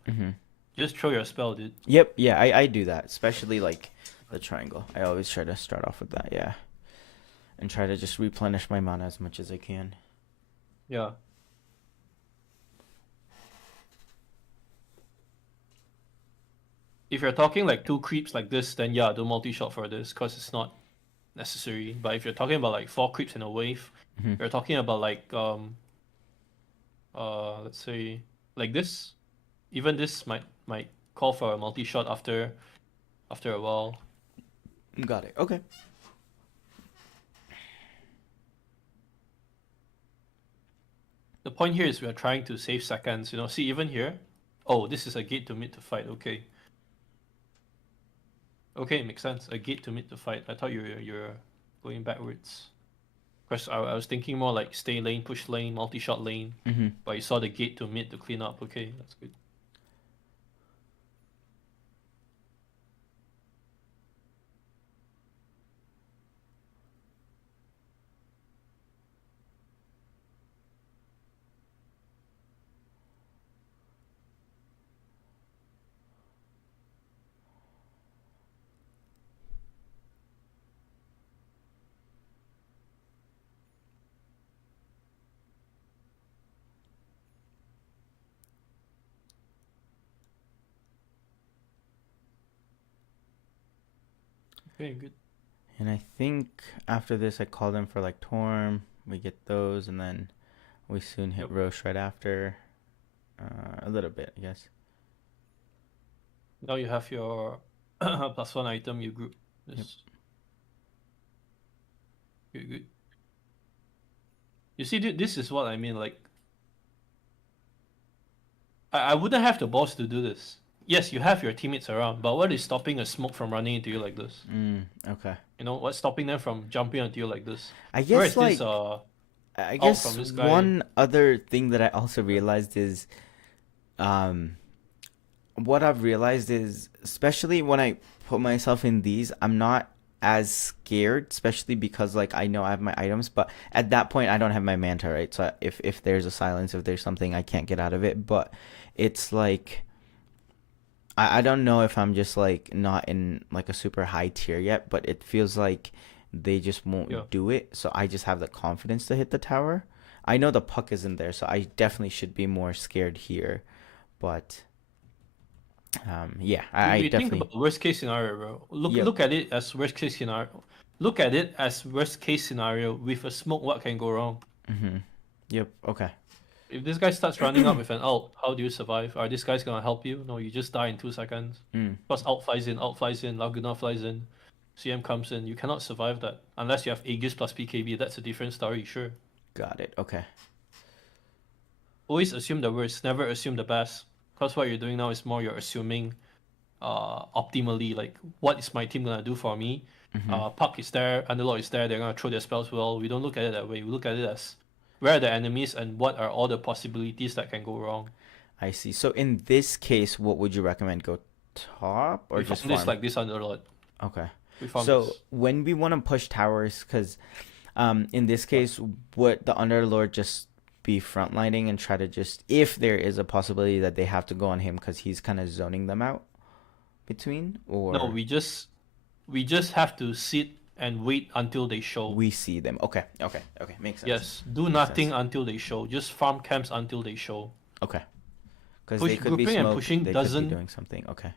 just throw your spell, dude. Yep. Yeah, I do that, especially like the triangle. I always try to start off with that. Yeah. And try to just replenish my mana as much as I can. Yeah. if you're talking like 2 creeps like this, then yeah, do multi-shot for this because it's not necessary. But if you're talking about like 4 creeps in a wave, you're talking about like let's say like this. Even this might call for a multi-shot after a while. Got it. Okay. The point here is we are trying to save seconds. See even here. Oh, this is a gate to mid to fight. Okay. Okay, makes sense. A gate to mid to fight. I thought you're going backwards. Because I was thinking more like stay lane, push lane, multi-shot lane. But you saw the gate to mid to clean up. Okay, that's good. Okay, good. And I think after this, I call them for like Torm. We get those, and then we soon hit Roche right after. A little bit, I guess. Now you have your +1 item. You group this. Good. You see, this is what I mean. Like, I wouldn't have the balls to do this. Yes, you have your teammates around, but what is stopping a smoke from running into you like this? Okay. What's stopping them from jumping onto you like this? I guess Where is like this, I out guess from this guy? one other thing that I also realized is, what I've realized is, especially when I put myself in these, I'm not as scared, especially because like I know I have my items, but at that point I don't have my manta, right? So if there's a silence, if there's something, I can't get out of it. But it's like I don't know if I'm just like not in like a super high tier yet, but it feels like they just won't do it. So I just have the confidence to hit the tower. I know the puck isn't there, so I definitely should be more scared here. But yeah, I you definitely think about worst case scenario, bro. Yep. Look at it as worst case scenario. Look at it as worst case scenario with a smoke. What can go wrong? Yep. Okay. If this guy starts running up with an ult, how do you survive? Are these guys gonna help you? No, you just die in 2 seconds. Plus ult flies in, Laguna flies in, CM comes in. You cannot survive that unless you have Aegis plus PKB. That's a different story, sure. Got it. Okay. Always assume the worst, never assume the best. Because what you're doing now is more you're assuming optimally, like what is my team gonna do for me? Puck is there, Underlord is there, they're gonna throw their spells well. We don't look at it that way. We look at it as where are the enemies and what are all the possibilities that can go wrong. I see. So in this case, what would you recommend? Go top or We just farm this farm? like this Underlord. Okay. We farm So this. when we want to push towers, because in this case, would the Underlord just be frontlining and try to just, if there is a possibility that they have to go on him because he's kind of zoning them out between, or No, we just have to sit and wait until they show. we see them? Okay. Makes sense. Yes, do nothing until they show. Just farm camps until they show. Okay. Because Push- they could be grouping and smoked. pushing They could doesn't- be doing something. Okay.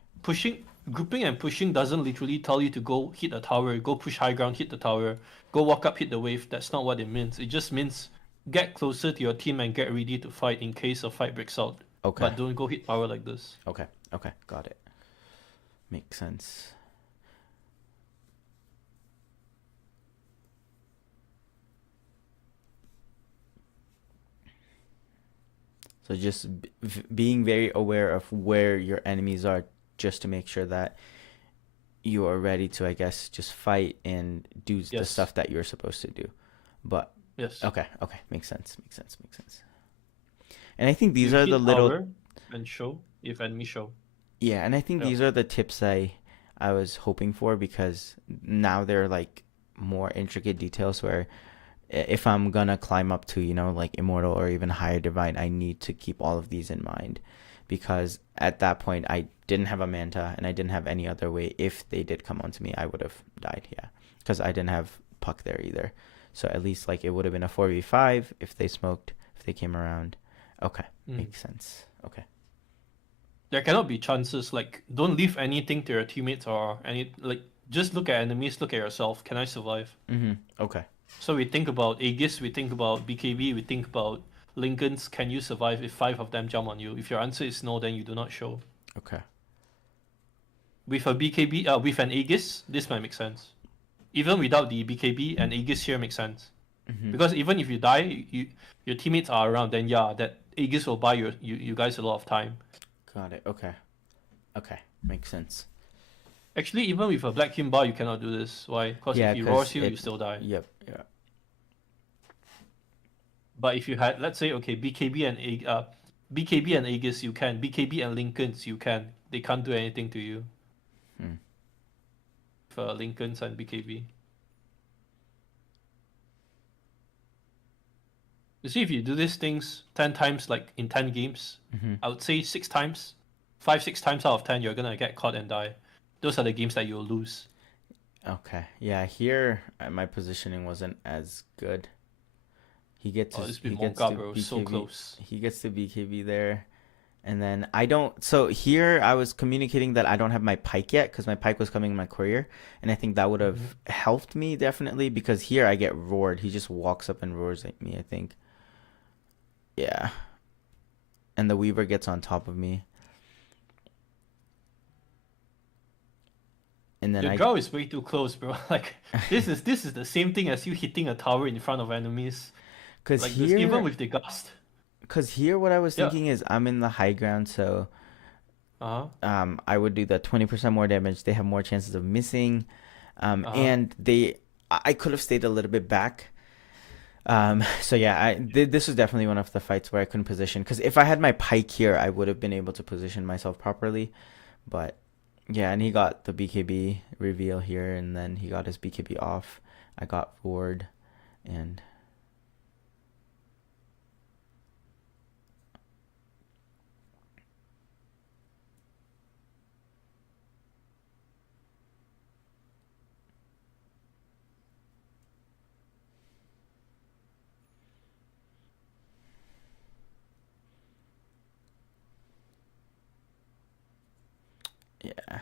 Grouping and pushing doesn't literally tell you to go hit a tower, go push high ground, hit the tower, go walk up, hit the wave. That's not what it means. It just means get closer to your team and get ready to fight in case a fight breaks out. Okay. But don't go hit tower like this. Okay. Got it. Makes sense. So just being very aware of where your enemies are, just to make sure that you are ready to, I guess, just fight and do the Yes. stuff that you're supposed to do. But Yes. okay, makes sense. And I think these You are hit the little tower and show if enemy show. Yeah, and I think Yeah. these are the tips I was hoping for, because now they're like more intricate details where if I'm gonna climb up to, like Immortal or even higher Divine, I need to keep all of these in mind, because at that point I didn't have a Manta and I didn't have any other way. If they did come onto me, I would have died, because I didn't have Puck there either. So at least like it would have been a 4v5 if they smoked, if they came around. Okay, makes sense. Okay. there cannot be chances. Like, don't leave anything to your teammates or any like. Just look at enemies. Look at yourself. Can I survive? Okay. So we think about Aegis. We think about BKB. We think about Lincolns. Can you survive if 5 of them jump on you? If your answer is no, then you do not show. Okay. With a BKB, with an Aegis, this might make sense. Even without the BKB, an Aegis here makes sense. Because even if you die, your teammates are around, then yeah, that Aegis will buy you guys a lot of time. Got it. Okay. Okay. Makes sense. Actually, even with a Black Kim bar, you cannot do this. Why? Because Yeah, if he 'cause roars you, it- you still die. Yep. Yeah. But if you had, let's say, okay, BKB and Aegis, you can. BKB and Lincolns, you can. They can't do anything to you. For Lincolns and BKB. You see, if you do these things 10 times, like in 10 games, I would say 6 times, 5, 6 times out of 10, you're gonna get caught and die. Those are the games that you'll lose. Okay. Yeah. Here, my positioning wasn't as good. He gets Oh, his, it's been he gets Monka, to bro. BKB. So close. He gets to BKB there, and then I don't. So here, I was communicating that I don't have my pike yet because my pike was coming in my courier, and I think that would have helped me definitely because here I get roared. He just walks up and roars at me. I think. Yeah. And the Weaver gets on top of me. And then Your draw is way too close, bro. Like this is the same thing as you hitting a tower in front of enemies. because Like here, this, even with the gust. because here, what I was Yeah. thinking is I'm in the high ground, so I would do the 20% more damage. They have more chances of missing, and I could have stayed a little bit back. So yeah, this was definitely one of the fights where I couldn't position because if I had my pike here, I would have been able to position myself properly, but. Yeah, and he got the BKB reveal here, and then he got his BKB off. I got roared, and yeah.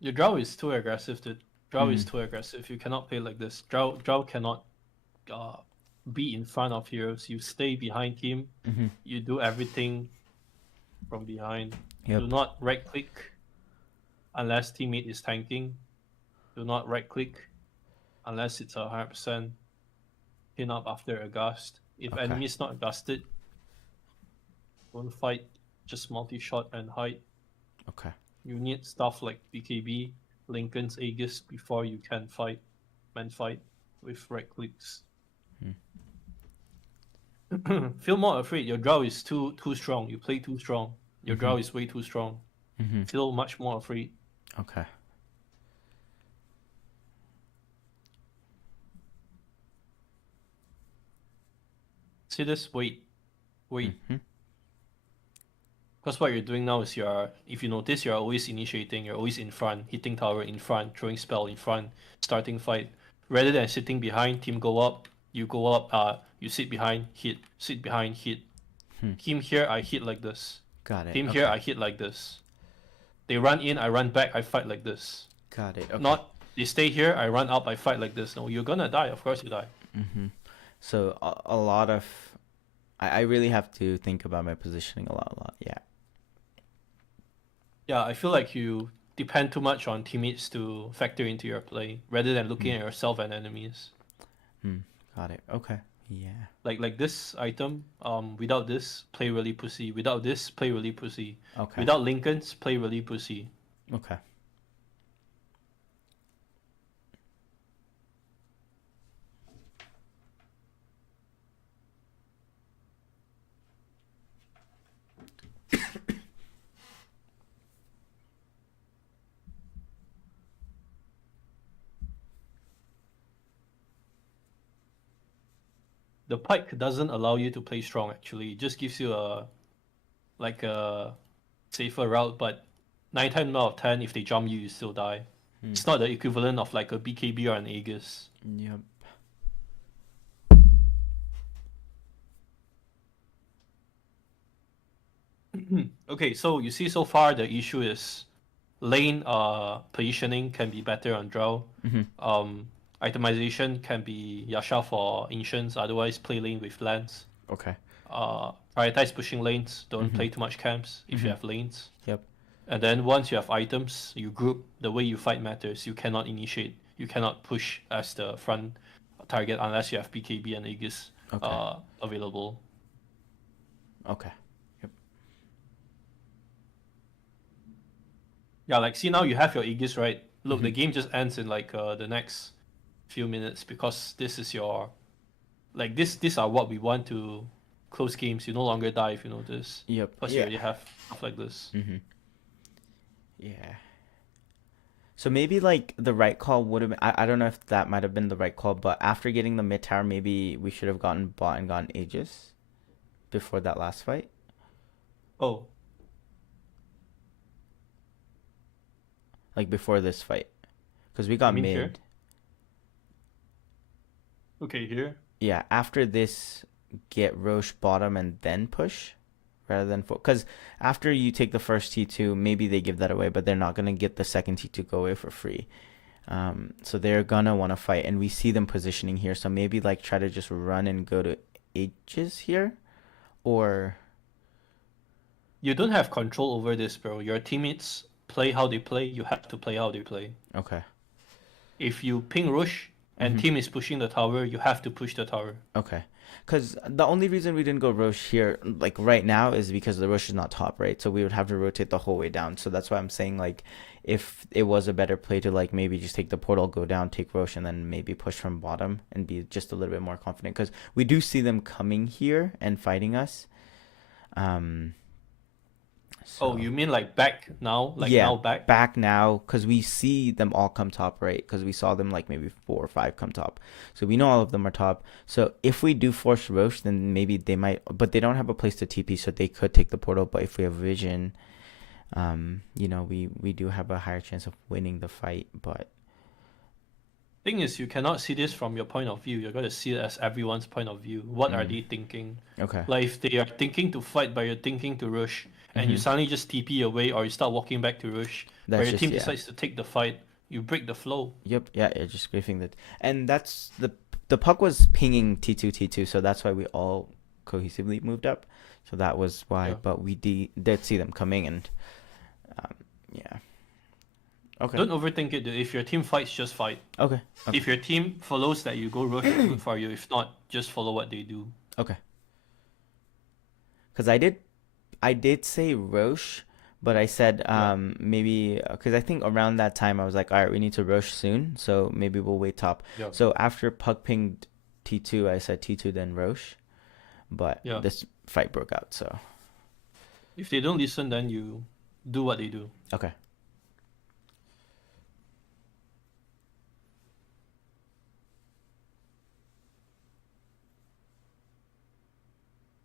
Your draw is too aggressive. The draw is too aggressive. You cannot play like this. Draw cannot be in front of heroes. You stay behind him. You do everything from behind. Yep. Do not right click unless teammate is tanking. Do not right click unless it's 100% pin up after a gust. If Okay. enemy is not gusted, don't fight. Just multi-shot and hide. Okay. You need stuff like BKB, Lincoln's Aegis before you can fight with right clicks. Feel more afraid. Your draw is too strong. You play too strong. Your draw is way too strong. Feel much more afraid. Okay. See this? Wait. Because what you're doing now is if you notice, you're always initiating, you're always in front, hitting tower in front, throwing spell in front, starting fight. Rather than sitting behind, team go up, you go up, you sit behind, hit, sit behind, hit. Team here, I hit like this. Got it. Team okay. here, I hit like this. They run in, I run back, I fight like this. Got it. Okay. Not, they stay here, I run up, I fight like this. No, you're gonna die, of course you die. So a lot of, I really have to think about my positioning a lot. Yeah. Yeah, I feel like you depend too much on teammates to factor into your play rather than looking at yourself and enemies. Got it. Okay. Yeah. Like this item, without this, play really pussy. Without this, play really pussy. Okay. Without Lincolns, play really pussy. Okay. The pike doesn't allow you to play strong actually. It just gives you a safer route, but 9 times out of 10 if they jump you, you still die. It's not the equivalent of like a BKB or an Aegis. Yep. Okay, so you see so far the issue is lane positioning can be better on draw. Itemization can be Yasha for ancients, otherwise play lane with lands. Okay. Prioritize pushing lanes, don't play too much camps if you have lanes. Yep. And then once you have items, you group. The way you fight matters. You cannot initiate. You cannot push as the front target unless you have PKB and Aegis available. Okay. Yep. Yeah, like see now you have your Aegis, right? Look, the game just ends in like the next few minutes because this is your like these are what we want to close games. You no longer die if you know this. Yep. Plus you already have stuff like this. Yeah. So maybe like the right call would have been, I don't know if that might have been the right call, but after getting the mid tower, maybe we should have gotten bot and gotten Aegis before that last fight. Oh, Like before this fight. Because we got mean mid. here? Okay, here. Yeah, after this, get Roche bottom and then push rather than because after you take the first T2, maybe they give that away, but they're not going to get the second T2 go away for free. So they're going to want to fight, and we see them positioning here. So maybe like try to just run and go to Aegis here, or... You don't have control over this, bro. Your teammates play how they play. You have to play how they play. Okay. If you ping Roche and team is pushing the tower, you have to push the tower. Okay. Because the only reason we didn't go Roche here, like right now, is because the Roche is not top, right? So we would have to rotate the whole way down. So that's why I'm saying, like, if it was a better play to, like, maybe just take the portal, go down, take Roche, and then maybe push from bottom and be just a little bit more confident. Because we do see them coming here and fighting us. Oh, you mean like back now? Like yeah, now back? back now, because we see them all come top, right? Because we saw them like maybe 4 or 5 come top. So we know all of them are top. So if we do force Roche, then maybe they might, but they don't have a place to TP, so they could take the portal. But if we have vision, you know, we do have a higher chance of winning the fight. But Thing is, you cannot see this from your point of view. You're going to see it as everyone's point of view. What are they thinking? okay, Like if they are thinking to fight, but you're thinking to rush, and you suddenly just TP away, or you start walking back to rush, That's where your just- team yeah. decides to take the fight, you break the flow. yep, yeah, just griefing that, and that's the puck was pinging T2, so that's why we all cohesively moved up. So that was why, Yeah. but we did see them coming, and yeah. Okay. Don't overthink it. Dude. If your team fights, just fight. Okay. If your team follows that you go rush, it's good for you. If not, just follow what they do. Okay. Because I did say Roche, but I said maybe because I think around that time I was like, all right, we need to Roche soon, so maybe we'll wait top. Yeah. So after puck pinged T2, I said T2 then Roche, but Yeah. this fight broke out. So If they don't listen, then you do what they do. okay.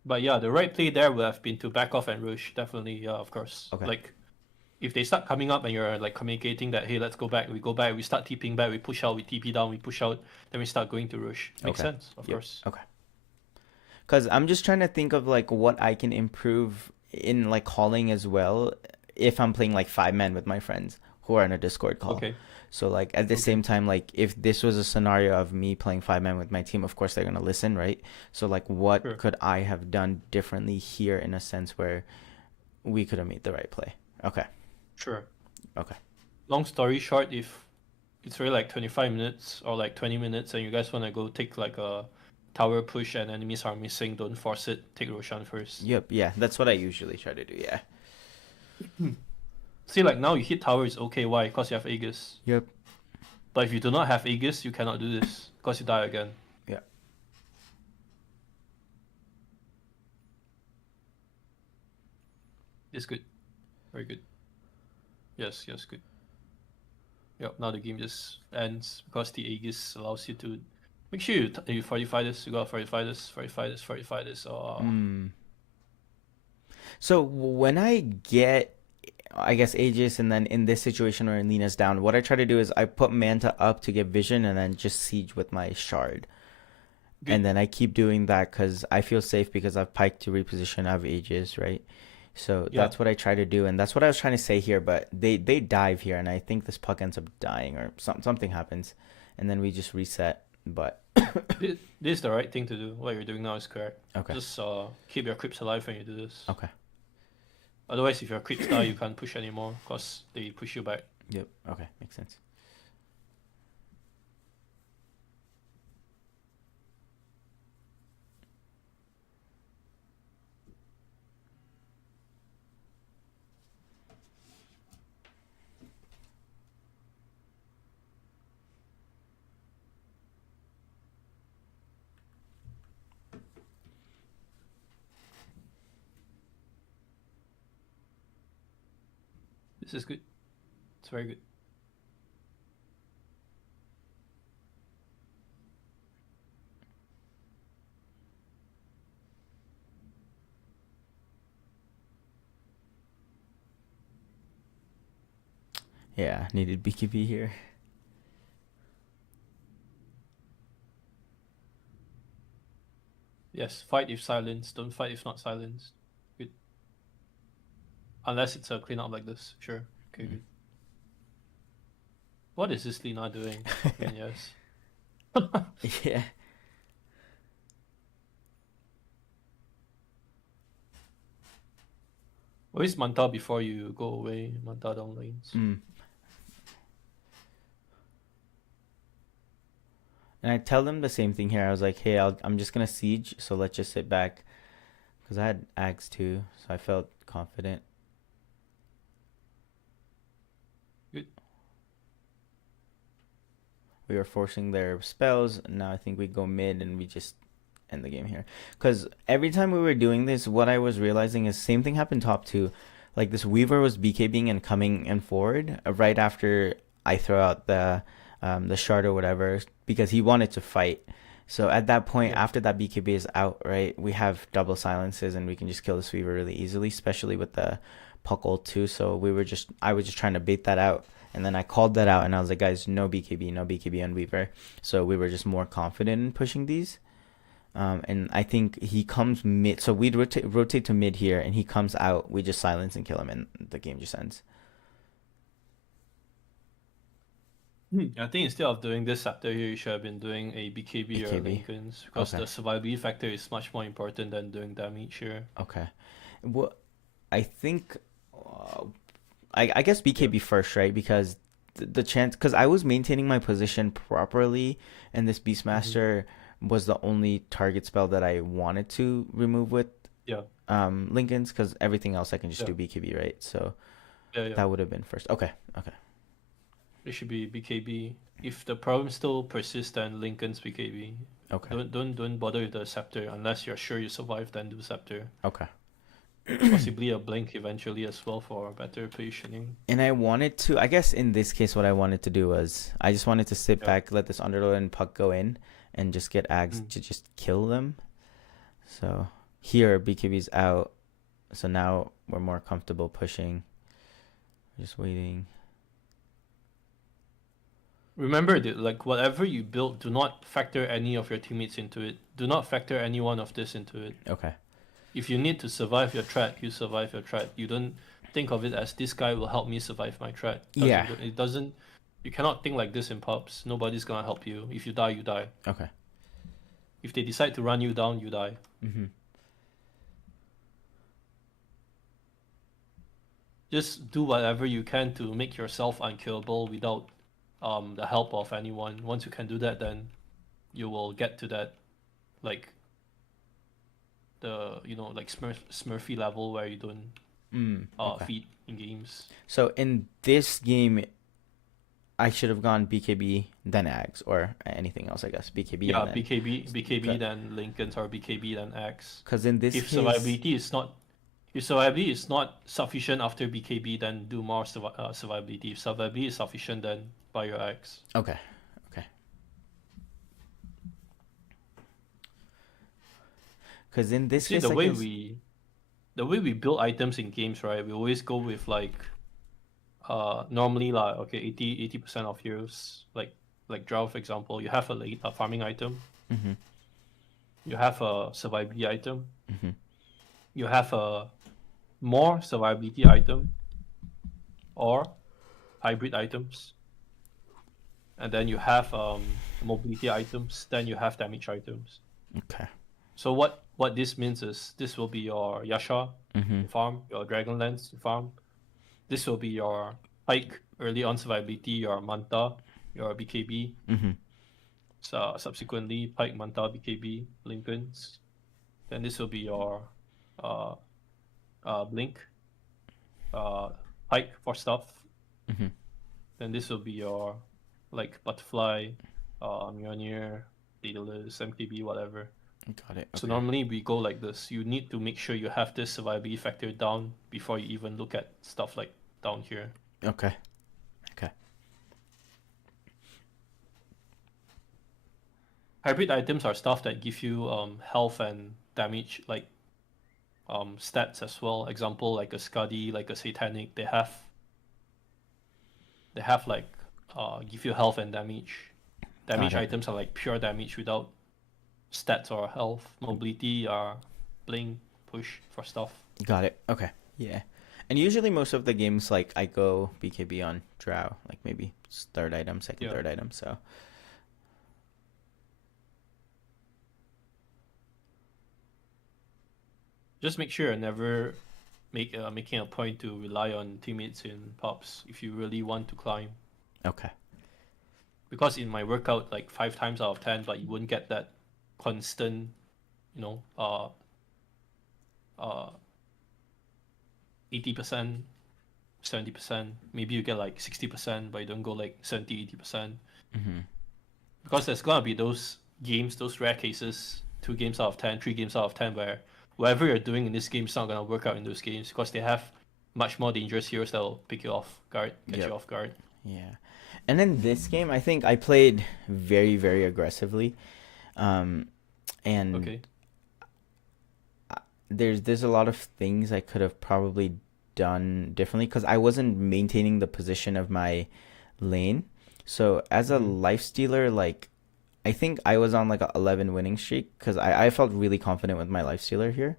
But yeah, the right play there would have been to back off and rush. Definitely, yeah, of course. Okay. Like, if they start coming up and you're like communicating that, hey, let's go back, we go back, we start TPing back, we push out, we TP down, we push out, then we start going to rush. Makes Okay. sense, of Yep. course. Okay. Because I'm just trying to think of like what I can improve in like calling as well if I'm playing like 5-man with my friends who are in a Discord call. Okay. So like at the same time, like if this was a scenario of me playing 5-man with my team, of course they're gonna listen, right? So like what Sure. could I have done differently here in a sense where we could have made the right play? Okay. Sure. Okay. Long story short, if it's really like 25 minutes or like 20 minutes and you guys want to go take like a tower push and enemies are missing, don't force it. Take Roshan first. Yep. Yeah. That's what I usually try to do. Yeah. See, like now you hit tower is okay. Why? Because you have Aegis. Yep. But if you do not have Aegis, you cannot do this because you die again. Yeah. It's good. Very good. Yes, good. Yep, now the game just ends because the Aegis allows you to make sure you fortify this, you gotta fortify this, or So when I get, I guess, Aegis, and then in this situation where Lena's down, what I try to do is I put Manta up to get vision and then just siege with my shard. Good. And then I keep doing that because I feel safe because I've piked to reposition, I have Aegis, right? So Yeah. that's what I try to do, and that's what I was trying to say here. But they dive here, and I think this puck ends up dying or something happens, and then we just reset. But This is the right thing to do. What you're doing now is correct. okay, Just keep your creeps alive when you do this. okay, Otherwise, if your creeps die, you can't push anymore because they push you back. yep, okay, makes sense. This is good. It's very good. Yeah, needed BKB here. Yes, fight if silenced. Don't fight if not silenced. Good. Unless it's a cleanup like this. Sure. Okay, good. What is this Lina doing? Yes. Yeah. Always Manta before you go away. Manta down lanes. Mm. And I tell them the same thing here. I was like, hey, I'm just gonna siege, so let's just sit back, because I had Axe too, so I felt confident. Good. We were forcing their spells, and now I think we go mid and we just end the game here. Because every time we were doing this, what I was realizing is same thing happened top two. Like this Weaver was BKBing and coming and forward right after I throw out the shard or whatever, because he wanted to fight. So at that point, Yeah. after that BKB is out, right, we have double silences and we can just kill this Weaver really easily, especially with the puck ult too. So I was just trying to bait that out. And then I called that out and I was like, guys, no BKB on Weaver. So we were just more confident in pushing these. And I think he comes mid. So we'd rotate to mid here and he comes out. We just silence and kill him and the game just ends. I think instead of doing this after here, you should have been doing a BKB, or BKB. Lincolns, because Okay. the survivability factor is much more important than doing damage here. Okay. Well, I think, I guess BKB first, right? Because the chance, because I was maintaining my position properly, and this Beastmaster was the only target spell that I wanted to remove with Yeah. Lincoln's, because everything else I can just Yeah. do BKB, right? So Yeah. that would have been first. Okay. It should be BKB. If the problem still persists, then Lincoln's BKB. Okay. Don't bother with the scepter unless you're sure you survive. Then do scepter. Okay. Possibly a blink eventually as well for better positioning. And I wanted to, I guess in this case, what I wanted to do was I just wanted to sit Yeah. back, let this Underlord and Puck go in, and just get Ags to just kill them. So here, BKB's out. So now we're more comfortable pushing. Just waiting. Remember that, like, whatever you build, do not factor any of your teammates into it. Do not factor any one of this into it. Okay. If you need to survive your threat, you survive your threat. You don't think of it as this guy will help me survive my threat. Yeah. It doesn't. You cannot think like this in pubs. Nobody's gonna help you. If you die, you die. Okay. If they decide to run you down, you die. Mm-hmm. Just do whatever you can to make yourself unkillable without the help of anyone. Once you can do that, then you will get to that, like, the like Smurfy level where you don't Okay. feed in games. So in this game, I should have gone BKB, then Ags, or anything else, I guess. BKB. Yeah, and then, BKB Okay. then Lincolns, or BKB then Axe. because in this If case, survivability is not sufficient after BKB, then do more survivability. If survivability is sufficient, then buy your Axe. Okay. Because in this See, case, the I way guess- we build items in games, right? We always go with like normally like, okay, 80% of heroes, like Drow, for example, you have a farming item, Mhm. you have a survivability item, Mhm. you have a more survivability item or hybrid items, and then you have mobility items, then you have damage items. Okay. So what this means is this will be your Yasha to farm, your Dragonlance to farm. This will be your Pike early on survivability, your Manta, your BKB. So subsequently Pike, Manta, BKB, Lincolns. Then this will be your Blink, Pike for stuff. Then this will be your like Butterfly, Mjolnir, Daedalus, MKB, whatever. Got it. So Okay. normally we go like this. You need to make sure you have this survivability factor down before you even look at stuff like down here. Okay. Okay. Hybrid items are stuff that give you health and damage like stats as well. Example like a Skadi, like a Satanic, they have like give you health and damage. Damage Got it. items are like pure damage without stats or health. Mobility are blink, push for stuff. Got it. Okay. Yeah. And usually most of the games, like, I go BKB on Drow, like maybe it's third item, second, Yeah. third item. So Just make sure you're never making a point to rely on teammates in pubs if you really want to climb. okay. Because in my workout, like 5 times out of 10, but you wouldn't get that constant, 80%, 70%. Maybe you get like 60%, but you don't go like 70, 80%. Because there's gonna be those games, those rare cases, 2 games out of 10, 3 games out of 10, where whatever you're doing in this game is not gonna work out in those games because they have much more dangerous heroes that will pick you off guard, get Yep. you off guard. Yeah. And then this game, I think I played very, very aggressively. And Okay. there's a lot of things I could have probably done differently because I wasn't maintaining the position of my lane. So as a life stealer, like, I think I was on like a 11 winning streak because I felt really confident with my life stealer here.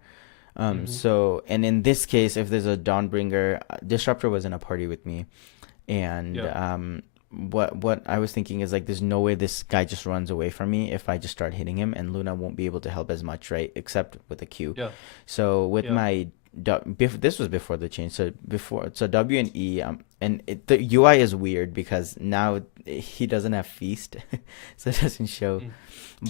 So, and in this case, if there's a Dawnbringer, Disruptor was in a party with me, and Yeah. what I was thinking is like, there's no way this guy just runs away from me if I just start hitting him, and Luna won't be able to help as much, right? Except with a Q. Yeah. So with Yeah. my this was before the change. So W and E, and the UI is weird because now he doesn't have feast, so it doesn't show.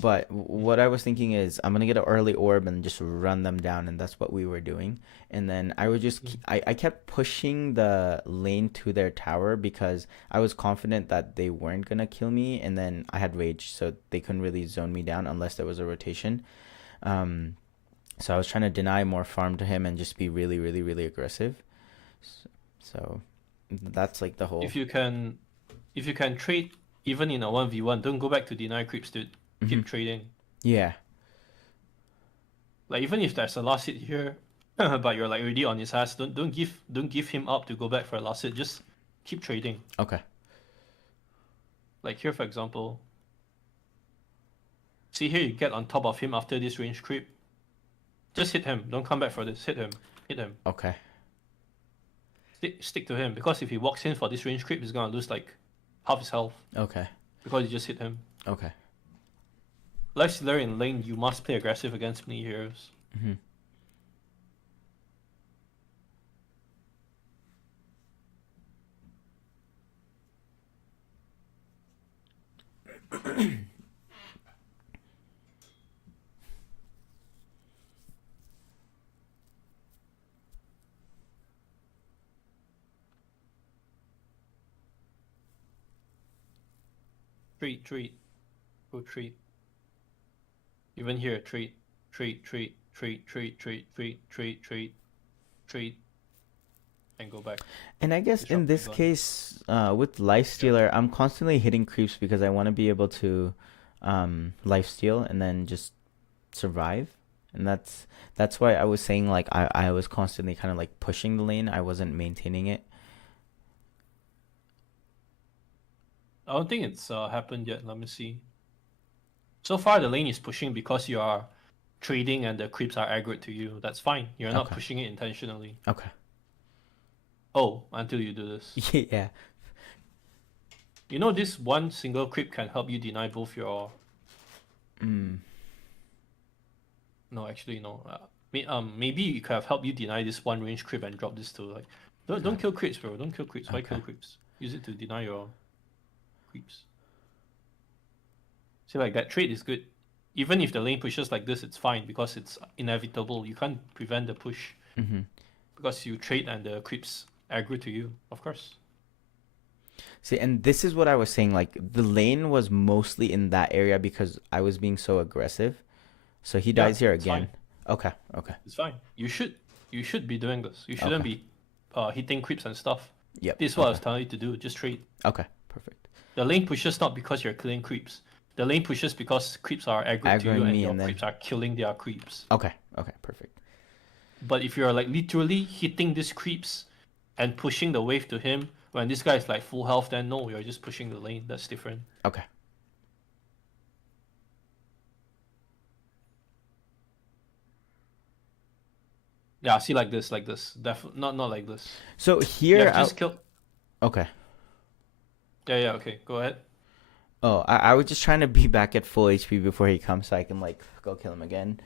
But what I was thinking is I'm gonna get an early orb and just run them down, and that's what we were doing. And then I would just I kept pushing the lane to their tower because I was confident that they weren't gonna kill me, and then I had rage, so they couldn't really zone me down unless there was a rotation. So I was trying to deny more farm to him and just be really, really, really aggressive. So that's like the whole. If you can trade even in a 1v1, don't go back to deny creeps, dude. Keep trading. Yeah. Like even if there's a last hit here, but you're like already on his ass, don't give him up to go back for a last hit. Just keep trading. Okay. Like here, for example. See here, you get on top of him after this range creep. Just hit him. Don't come back for this. Hit him. Hit him. Okay. Stick to him because if he walks in for this range creep, he's gonna lose like half his health Okay. because you just hit him. Okay. Life stealer in lane, you must play aggressive against many heroes. Treat. Go treat. Even here, treat, and go back. And I guess in Disrupt this is on. case, with lifestealer, I'm constantly hitting creeps because I want to be able to lifesteal and then just survive. And that's why I was saying like I was constantly kind of like pushing the lane. I wasn't maintaining it. I don't think it's happened yet. Let me see. So far, the lane is pushing because you are trading and the creeps are aggroed to you, that's fine. You're not Okay. pushing it intentionally. Okay. Oh, until you do this. Yeah. You know, this one single creep can help you deny both your. Mm. No, actually, no. Maybe it could have helped you deny this one range creep and drop this to like. Don't kill creeps, bro. Don't kill creeps. Why kill Okay. creeps? Use it to deny your creeps. See, like that trade is good. Even if the lane pushes like this, it's fine because it's inevitable. You can't prevent the push Mm-hmm. because you trade and the creeps aggro to you, of course. See, and this is what I was saying. Like the lane was mostly in that area because I was being so aggressive. So he dies here it's again. fine. Okay. Okay. It's fine. You should be doing this. You shouldn't Okay. be hitting creeps and stuff. Yep. This is what I Okay. was telling you to do. Just trade. Okay. Perfect. The lane pushes not because you're killing creeps. The lane pushes because creeps are aggro to you Aggroing and me your and then- creeps are killing their creeps. Okay. Okay. Perfect. But if you're like literally hitting these creeps and pushing the wave to him when this guy is like full health, then no, you're just pushing the lane. That's different. Okay. Yeah, see like this. Not like this. So You here, have just killed. okay. Yeah, okay. Go ahead. Oh, I was just trying to be back at full HP before he comes, so I can like go kill him again.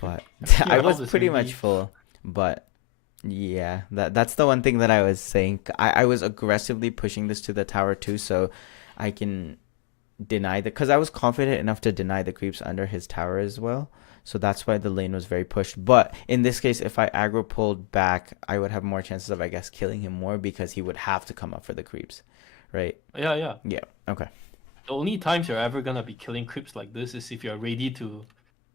But I Your was health is pretty really- much full. But yeah, that's the one thing that I was saying. I was aggressively pushing this to the tower too, so I can deny the, because I was confident enough to deny the creeps under his tower as well. So that's why the lane was very pushed. But in this case, if I aggro pulled back, I would have more chances of, I guess, killing him more because he would have to come up for the creeps, right? Yeah. Yeah. Okay. The only times you're ever gonna be killing creeps like this is if you're ready to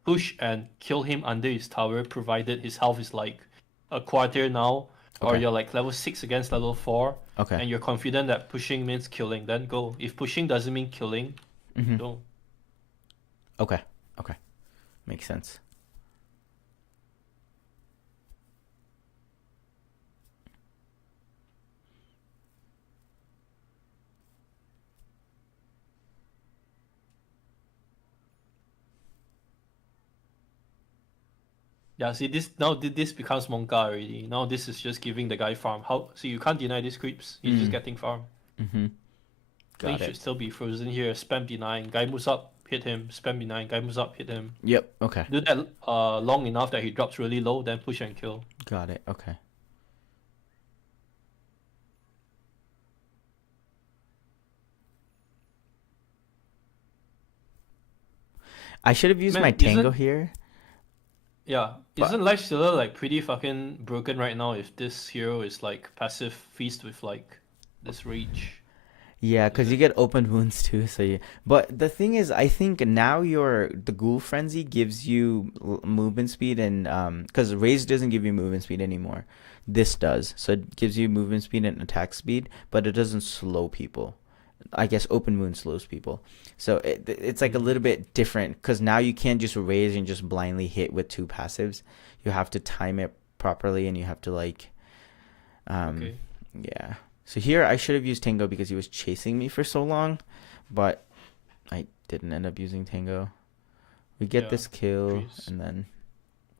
push and kill him under his tower, provided his health is like a quarter now, or Okay. you're like level 6 against level 4, Okay. and you're confident that pushing means killing, then go. If pushing doesn't mean killing, Mm-hmm. don't. Okay. Okay. Makes sense. Yeah, see this now. This becomes Monka already. Now this is just giving the guy farm. How? So you can't deny these creeps. He's just getting farm. Mm-hmm. Lane Got should it. still be frozen here. Spam denying. Guy moves up, hit him. Spam denying. Guy moves up, hit him. Yep. Okay. Do that long enough that he drops really low, then push and kill. Got it. Okay. I should have used Man, my tango isn't- here. Yeah, But- isn't Lifestealer like pretty fucking broken right now if this hero is like passive feast with like this rage? Yeah, because you get open wounds too. So yeah. But the thing is, I think now the ghoul frenzy gives you movement speed and because rage doesn't give you movement speed anymore. This does. So it gives you movement speed and attack speed, but it doesn't slow people. I guess open wound slows people. So it's like a little bit different because now you can't just rage and just blindly hit with two passives. You have to time it properly and you have to like Okay. yeah. So here I should have used Tango because he was chasing me for so long, but I didn't end up using Tango. We get Yeah, this kill trees. and then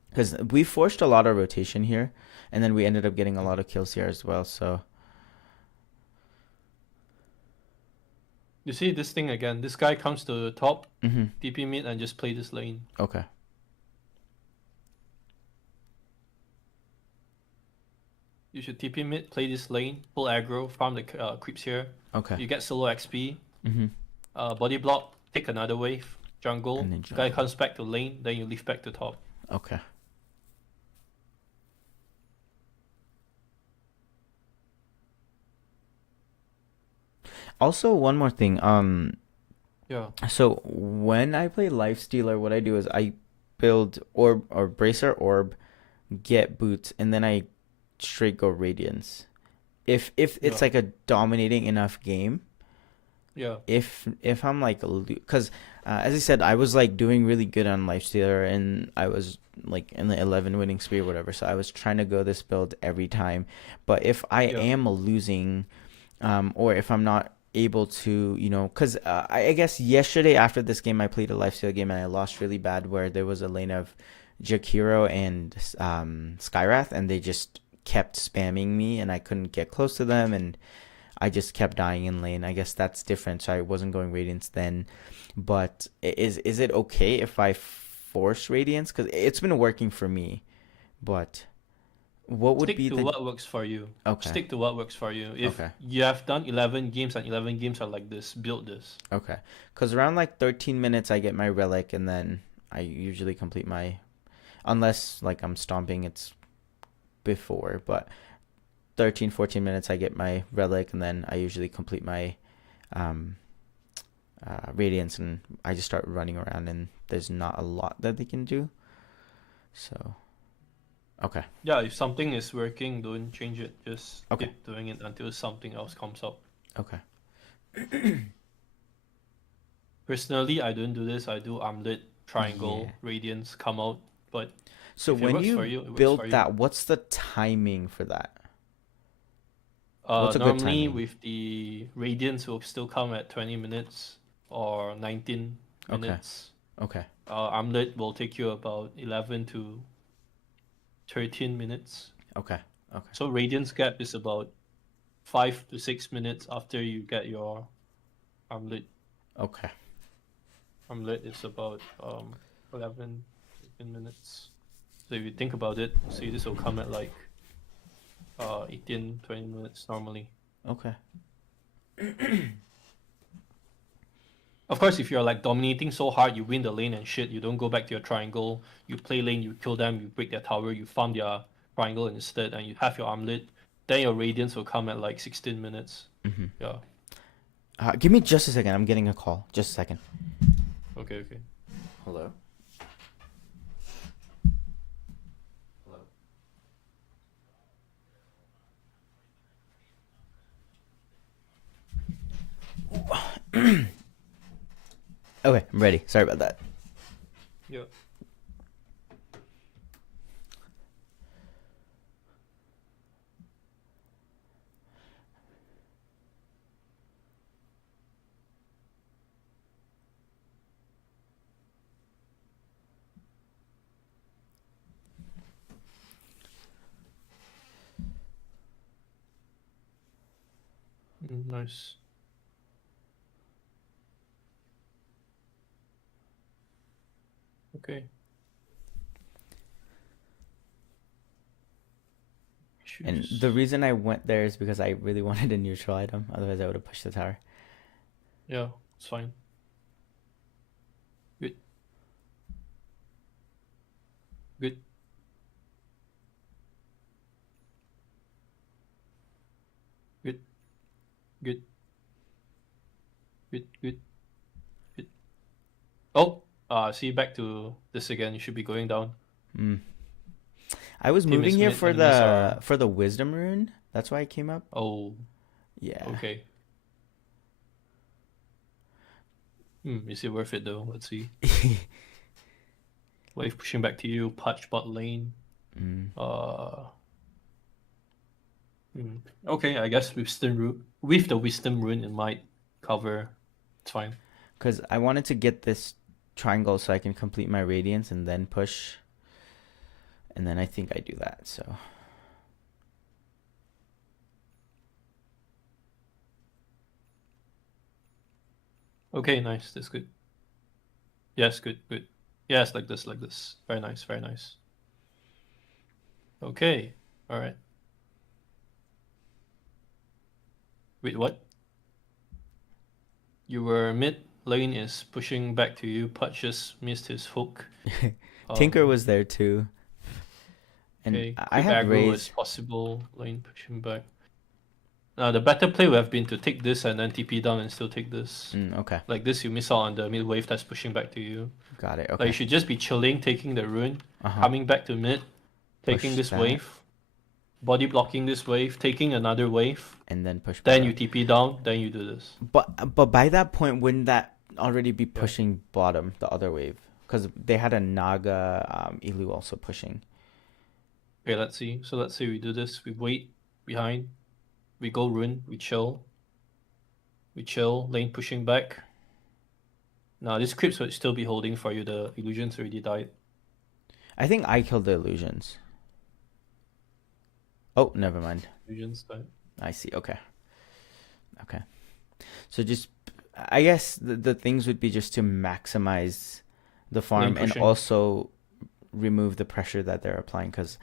because we forced a lot of rotation here and then we ended up getting a lot of kills here as well. So You see this thing again. This guy comes to the top, mm-hmm. TP mid, and just play this lane. Okay. You should TP mid, play this lane, pull aggro, farm the creeps here. Okay. You get solo XP. Mm-hmm. Body block, take another wave, jungle. And then Guy jungle. comes back to lane, then you leave back to top. Okay. Also, one more thing. Yeah. So when I play Lifestealer, what I do is I build orb or bracer orb, get boots, and then I straight go radiance. If it's Yeah. like a dominating enough game, Yeah. if I'm like, because as I said, I was like doing really good on Lifestealer, and I was like in the 11 winning spree or whatever. So I was trying to go this build every time. But if I Yeah. am losing, or if I'm not able to, because I guess yesterday after this game, I played a lifesteal game and I lost really bad where there was a lane of Jakiro and Skyrath, and they just kept spamming me and I couldn't get close to them, and I just kept dying in lane. I guess that's different, so I wasn't going Radiance then. But is it okay if I force Radiance? Because it's been working for me, but what would Stick be to the... what works for you. Okay. Stick to what works for you. If Okay. you have done 11 games and 11 games are like this, build this. Okay. Because around like 13 minutes, I get my relic, and then I usually complete my... Unless like I'm stomping, it's before. But 13, 14 minutes, I get my relic, and then I usually complete my Radiance, and I just start running around, and there's not a lot that they can do. So... Okay. Yeah, if something is working, don't change it. Just Okay. keep doing it until something else comes up. Okay. Personally, I don't do this. I do armlet, triangle, Yeah. radiance come out. But So if it when works you for you, it works build for you. that, what's the timing for that? What's a good Normally timing? with the radiance will still come at 20 minutes or 19 Okay. minutes. Okay. Armlet will take you about 11 to 13 minutes. Okay. Okay. So radiance gap is about 5 to 6 minutes after you get your armlet. Okay. Armlet is about 11, 15 minutes. So if you think about it, see this will come at like 18, 20 minutes normally. Okay. Of course, if you're like dominating so hard, you win the lane and shit, you don't go back to your triangle, you play lane, you kill them, you break their tower, you farm their triangle instead, and you have your armlet, then your radiance will come at like 16 minutes. Mm-hmm. Yeah. Give me just a second. I'm getting a call. Just a second. Okay, okay. Hello. Okay, I'm ready. Sorry about that. Yeah. Nice. Okay. And Choose. the reason I went there is because I really wanted a neutral item. Otherwise, I would have pushed the tower. Yeah, it's fine. Good. Good. Good. Good. Good. Good. Good. Oh, see, back to this again. You should be going down. Mm. I was Team moving is here mid, for enemies are- the wisdom rune. That's why I came up. Oh, Yeah. okay. Is it worth it though? Let's see. Wave pushing back to you. Patch bot lane. Mm. Okay, I guess with the wisdom rune, it might cover. It's fine. Because I wanted to get this triangle so I can complete my radiance and then push. And then I think I do that, so. Okay, nice. That's good. Yes, good, good. Yes, like this, like this. Very nice, very nice. Okay, all right. Wait, what? You were mid, lane is pushing back to you. Pudge just missed his hook. Tinker was there too. And Okay, I quick had aggro is raised. possible. Lane pushing back. Now the better play would have been to take this and then TP down and still take this. Okay, Like this, you miss out on the mid wave that's pushing back to you. got it. Like Okay. you should just be chilling, taking the rune, Uh-huh. coming back to mid, taking Push this back. wave, body blocking this wave, taking another wave. And then push Then back you up. TP down. Then you do this. But by that point, wouldn't that already be pushing bottom, the other wave? Because they had a Naga Elu also pushing. Okay, let's see. So let's say we do this. We wait behind. We go rune. We chill. We chill, lane pushing back. Now these creeps would still be holding for you. The illusions already died. I think I killed the illusions. Oh, never mind. Illusions died. I see. Okay. Okay. So just, I guess the things would be just to maximize the farm and pushing. also remove the pressure that they're applying, because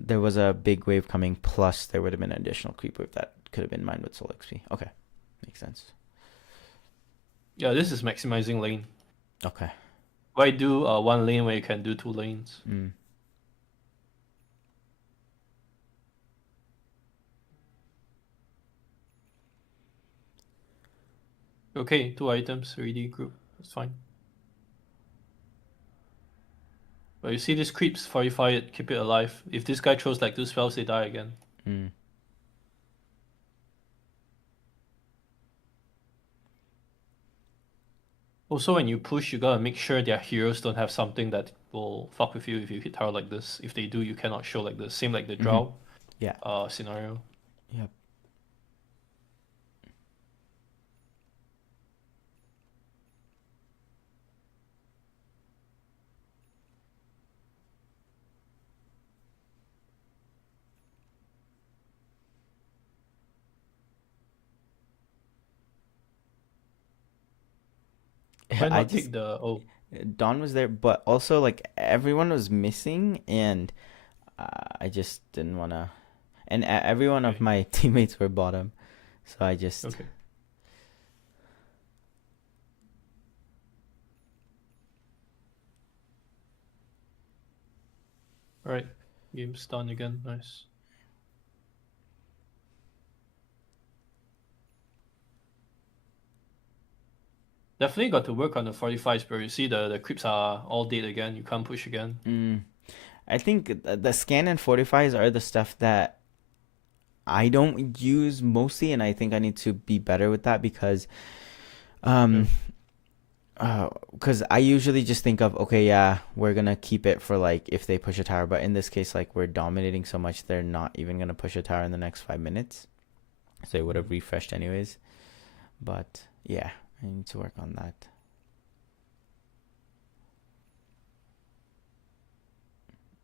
there was a big wave coming, plus there would have been an additional creep wave that could have been mined with soul XP. Okay. Makes sense. Yeah, this is maximizing lane. Okay. Why do one lane when you can do 2 lanes? Mm. Okay, 2 items, already group. That's fine. But you see these creeps, fortify it, keep it alive. If this guy throws like 2 spells, they die again. Mm. Also, when you push, you gotta make sure their heroes don't have something that will fuck with you if you hit tower like this. If they do, you cannot show like this. Same like the drow Yeah. scenario. Yep. Why not I just take the Dawn was there, but also like everyone was missing, and I just didn't wanna. And every one of Okay. my teammates were bottom, so I just. Okay. Alright. Game's done again. Nice. Definitely got to work on the 45s, bro. You see the creeps are all dead again. You can't push again. I think the scan and fortifies are the stuff that I don't use mostly, and I think I need to be better with that because I usually just think of, okay, yeah, we're gonna keep it for like if they push a tower, but in this case, like we're dominating so much, they're not even gonna push a tower in the next 5 minutes, so it would have refreshed anyways. But yeah, I need to work on that.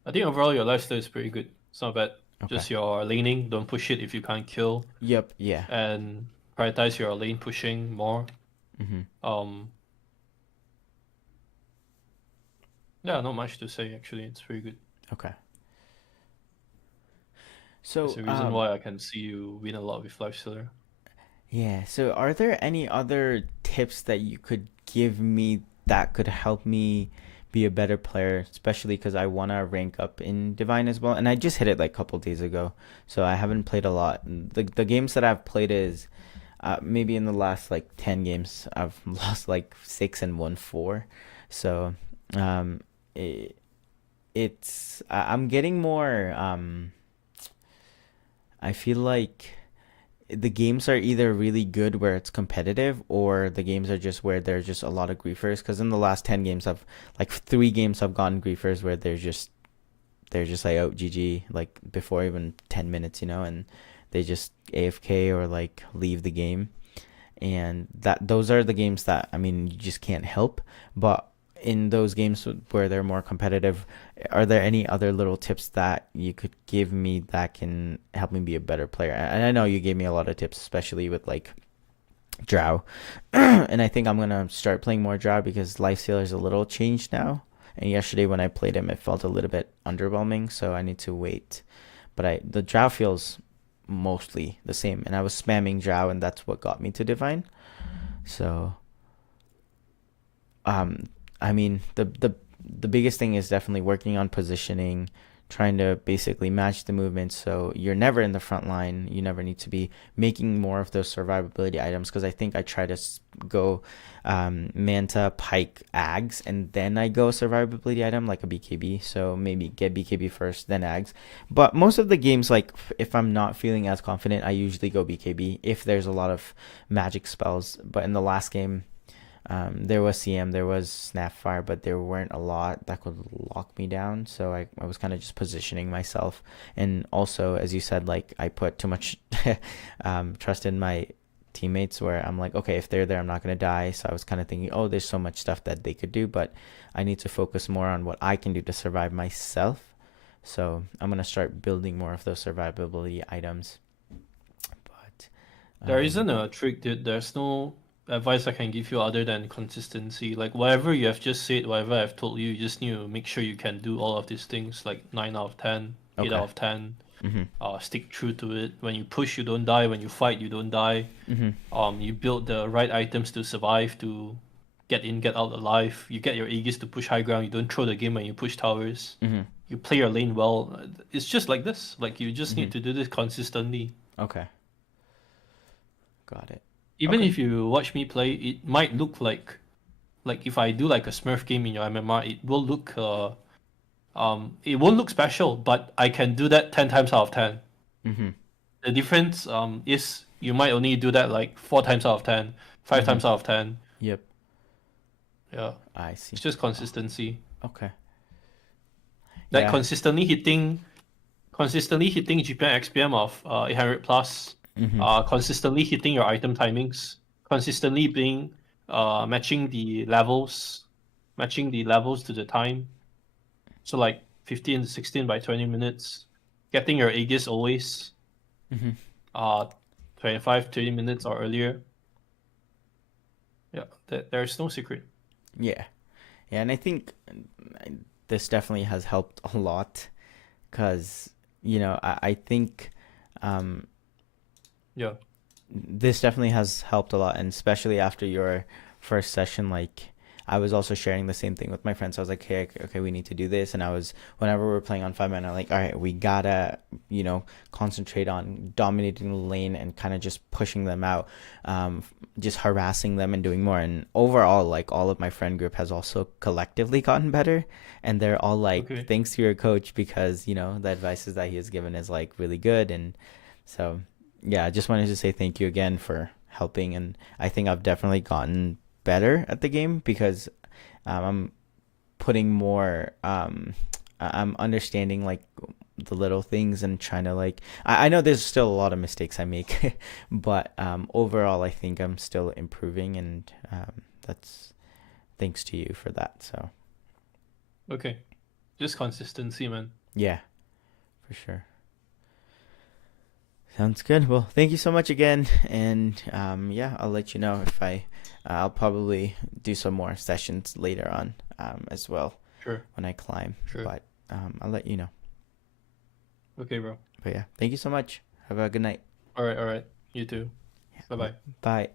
I think overall your lifestyle is pretty good. It's not bad. Okay. Just your laning, don't push it if you can't kill, Yep. Yeah. and prioritize your lane pushing more. Mm-hmm. Yeah, not much to say actually. It's pretty good. Okay. So That's the reason why I can see you win a lot with lifestealer. yeah. So are there any other tips that you could give me that could help me be a better player, especially because I want to rank up in Divine as well, and I just hit it like a couple days ago, so I haven't played a lot. The games that I've played is maybe in the last like 10 games I've lost like 6 and won 4, so I'm getting more I feel like the games are either really good where it's competitive, or the games are just where there's just a lot of griefers, because in the last 10 games I've like 3 games I've gotten griefers where they're just like, oh, GG, like before even 10 minutes, and they just AFK or like leave the game, and those are the games that, I mean, you just can't help. But in those games where they're more competitive, are there any other little tips that you could give me that can help me be a better player? And I know you gave me a lot of tips, especially with like Drow. And I think I'm going to start playing more Drow because Lifestealer is a little changed now. And yesterday when I played him, it felt a little bit underwhelming, so I need to wait. But the Drow feels mostly the same, and I was spamming Drow, and that's what got me to Divine. So I mean, the biggest thing is definitely working on positioning, trying to basically match the movement so you're never in the front line. You never need to be making more of those survivability items, because I think I try to go Manta, Pike, Ags, and then I go survivability item like a BKB. So maybe get BKB first, then Ags. But most of the games, like if I'm not feeling as confident, I usually go BKB if there's a lot of magic spells. But in the last game, there was CM, there was Snapfire, but there weren't a lot that could lock me down. So I was kind of just positioning myself. And also, as you said, like I put too much trust in my teammates where I'm like, okay, if they're there, I'm not gonna die. So I was kind of thinking, oh, there's so much stuff that they could do, but I need to focus more on what I can do to survive myself. So I'm gonna start building more of those survivability items. But There isn't a trick, dude. There's no advice I can give you other than consistency. Like whatever you have just said, whatever I've told you, you just need to make sure you can do all of these things, like 9 out of 10, 8 Okay. out of 10. Mm-hmm. Stick true to it. When you push, you don't die. When you fight, you don't die. Mm-hmm. You build the right items to survive, to get in, get out alive. You get your Aegis to push high ground. You don't throw the game when you push towers. Mm-hmm. You play your lane well. It's just like this. Like you just Mm-hmm. need to do this consistently. Okay. Got it. Even Okay. if you watch me play, it might look like if I do like a Smurf game in your MMR, it will look it won't look special, but I can do that 10 times out of 10. Mm-hmm. The difference is you might only do that like 4 times out of 10, 5 times out of 10. Yep. Yeah, I see. it's just consistency. Okay. Like Yeah. consistently hitting GPM XPM of 800 plus. Mm-hmm. Consistently hitting your item timings. Consistently being matching the levels to the time. So like 15 to 16 by 20 minutes. Getting your Aegis always. Mm-hmm. 25, 30 minutes or earlier. Yeah, there's no secret. Yeah. Yeah, and I think this definitely has helped a lot because, I think Yeah. this definitely has helped a lot, and especially after your first session, like I was also sharing the same thing with my friends. I was like, hey, okay, we need to do this. And whenever we're playing on 5-man, I'm like, all right, we gotta, concentrate on dominating the lane and kind of just pushing them out, just harassing them and doing more. And overall, like all of my friend group has also collectively gotten better. And they're all like, Okay. thanks to your coach, because, the advices that he has given is like really good. And so, yeah, I just wanted to say thank you again for helping. And I think I've definitely gotten better at the game because I'm putting more I'm understanding like the little things and trying to like I know there's still a lot of mistakes I make but overall I think I'm still improving, and that's thanks to you for that. So Okay. Just consistency, man. yeah, for sure. Sounds good. Well, thank you so much again, and yeah, I'll let you know if I'll probably do some more sessions later on as well Sure. when I climb. Sure. But I'll let you know. Okay, bro. But yeah, thank you so much. Have a good night. All right. You too. Bye-bye. Bye.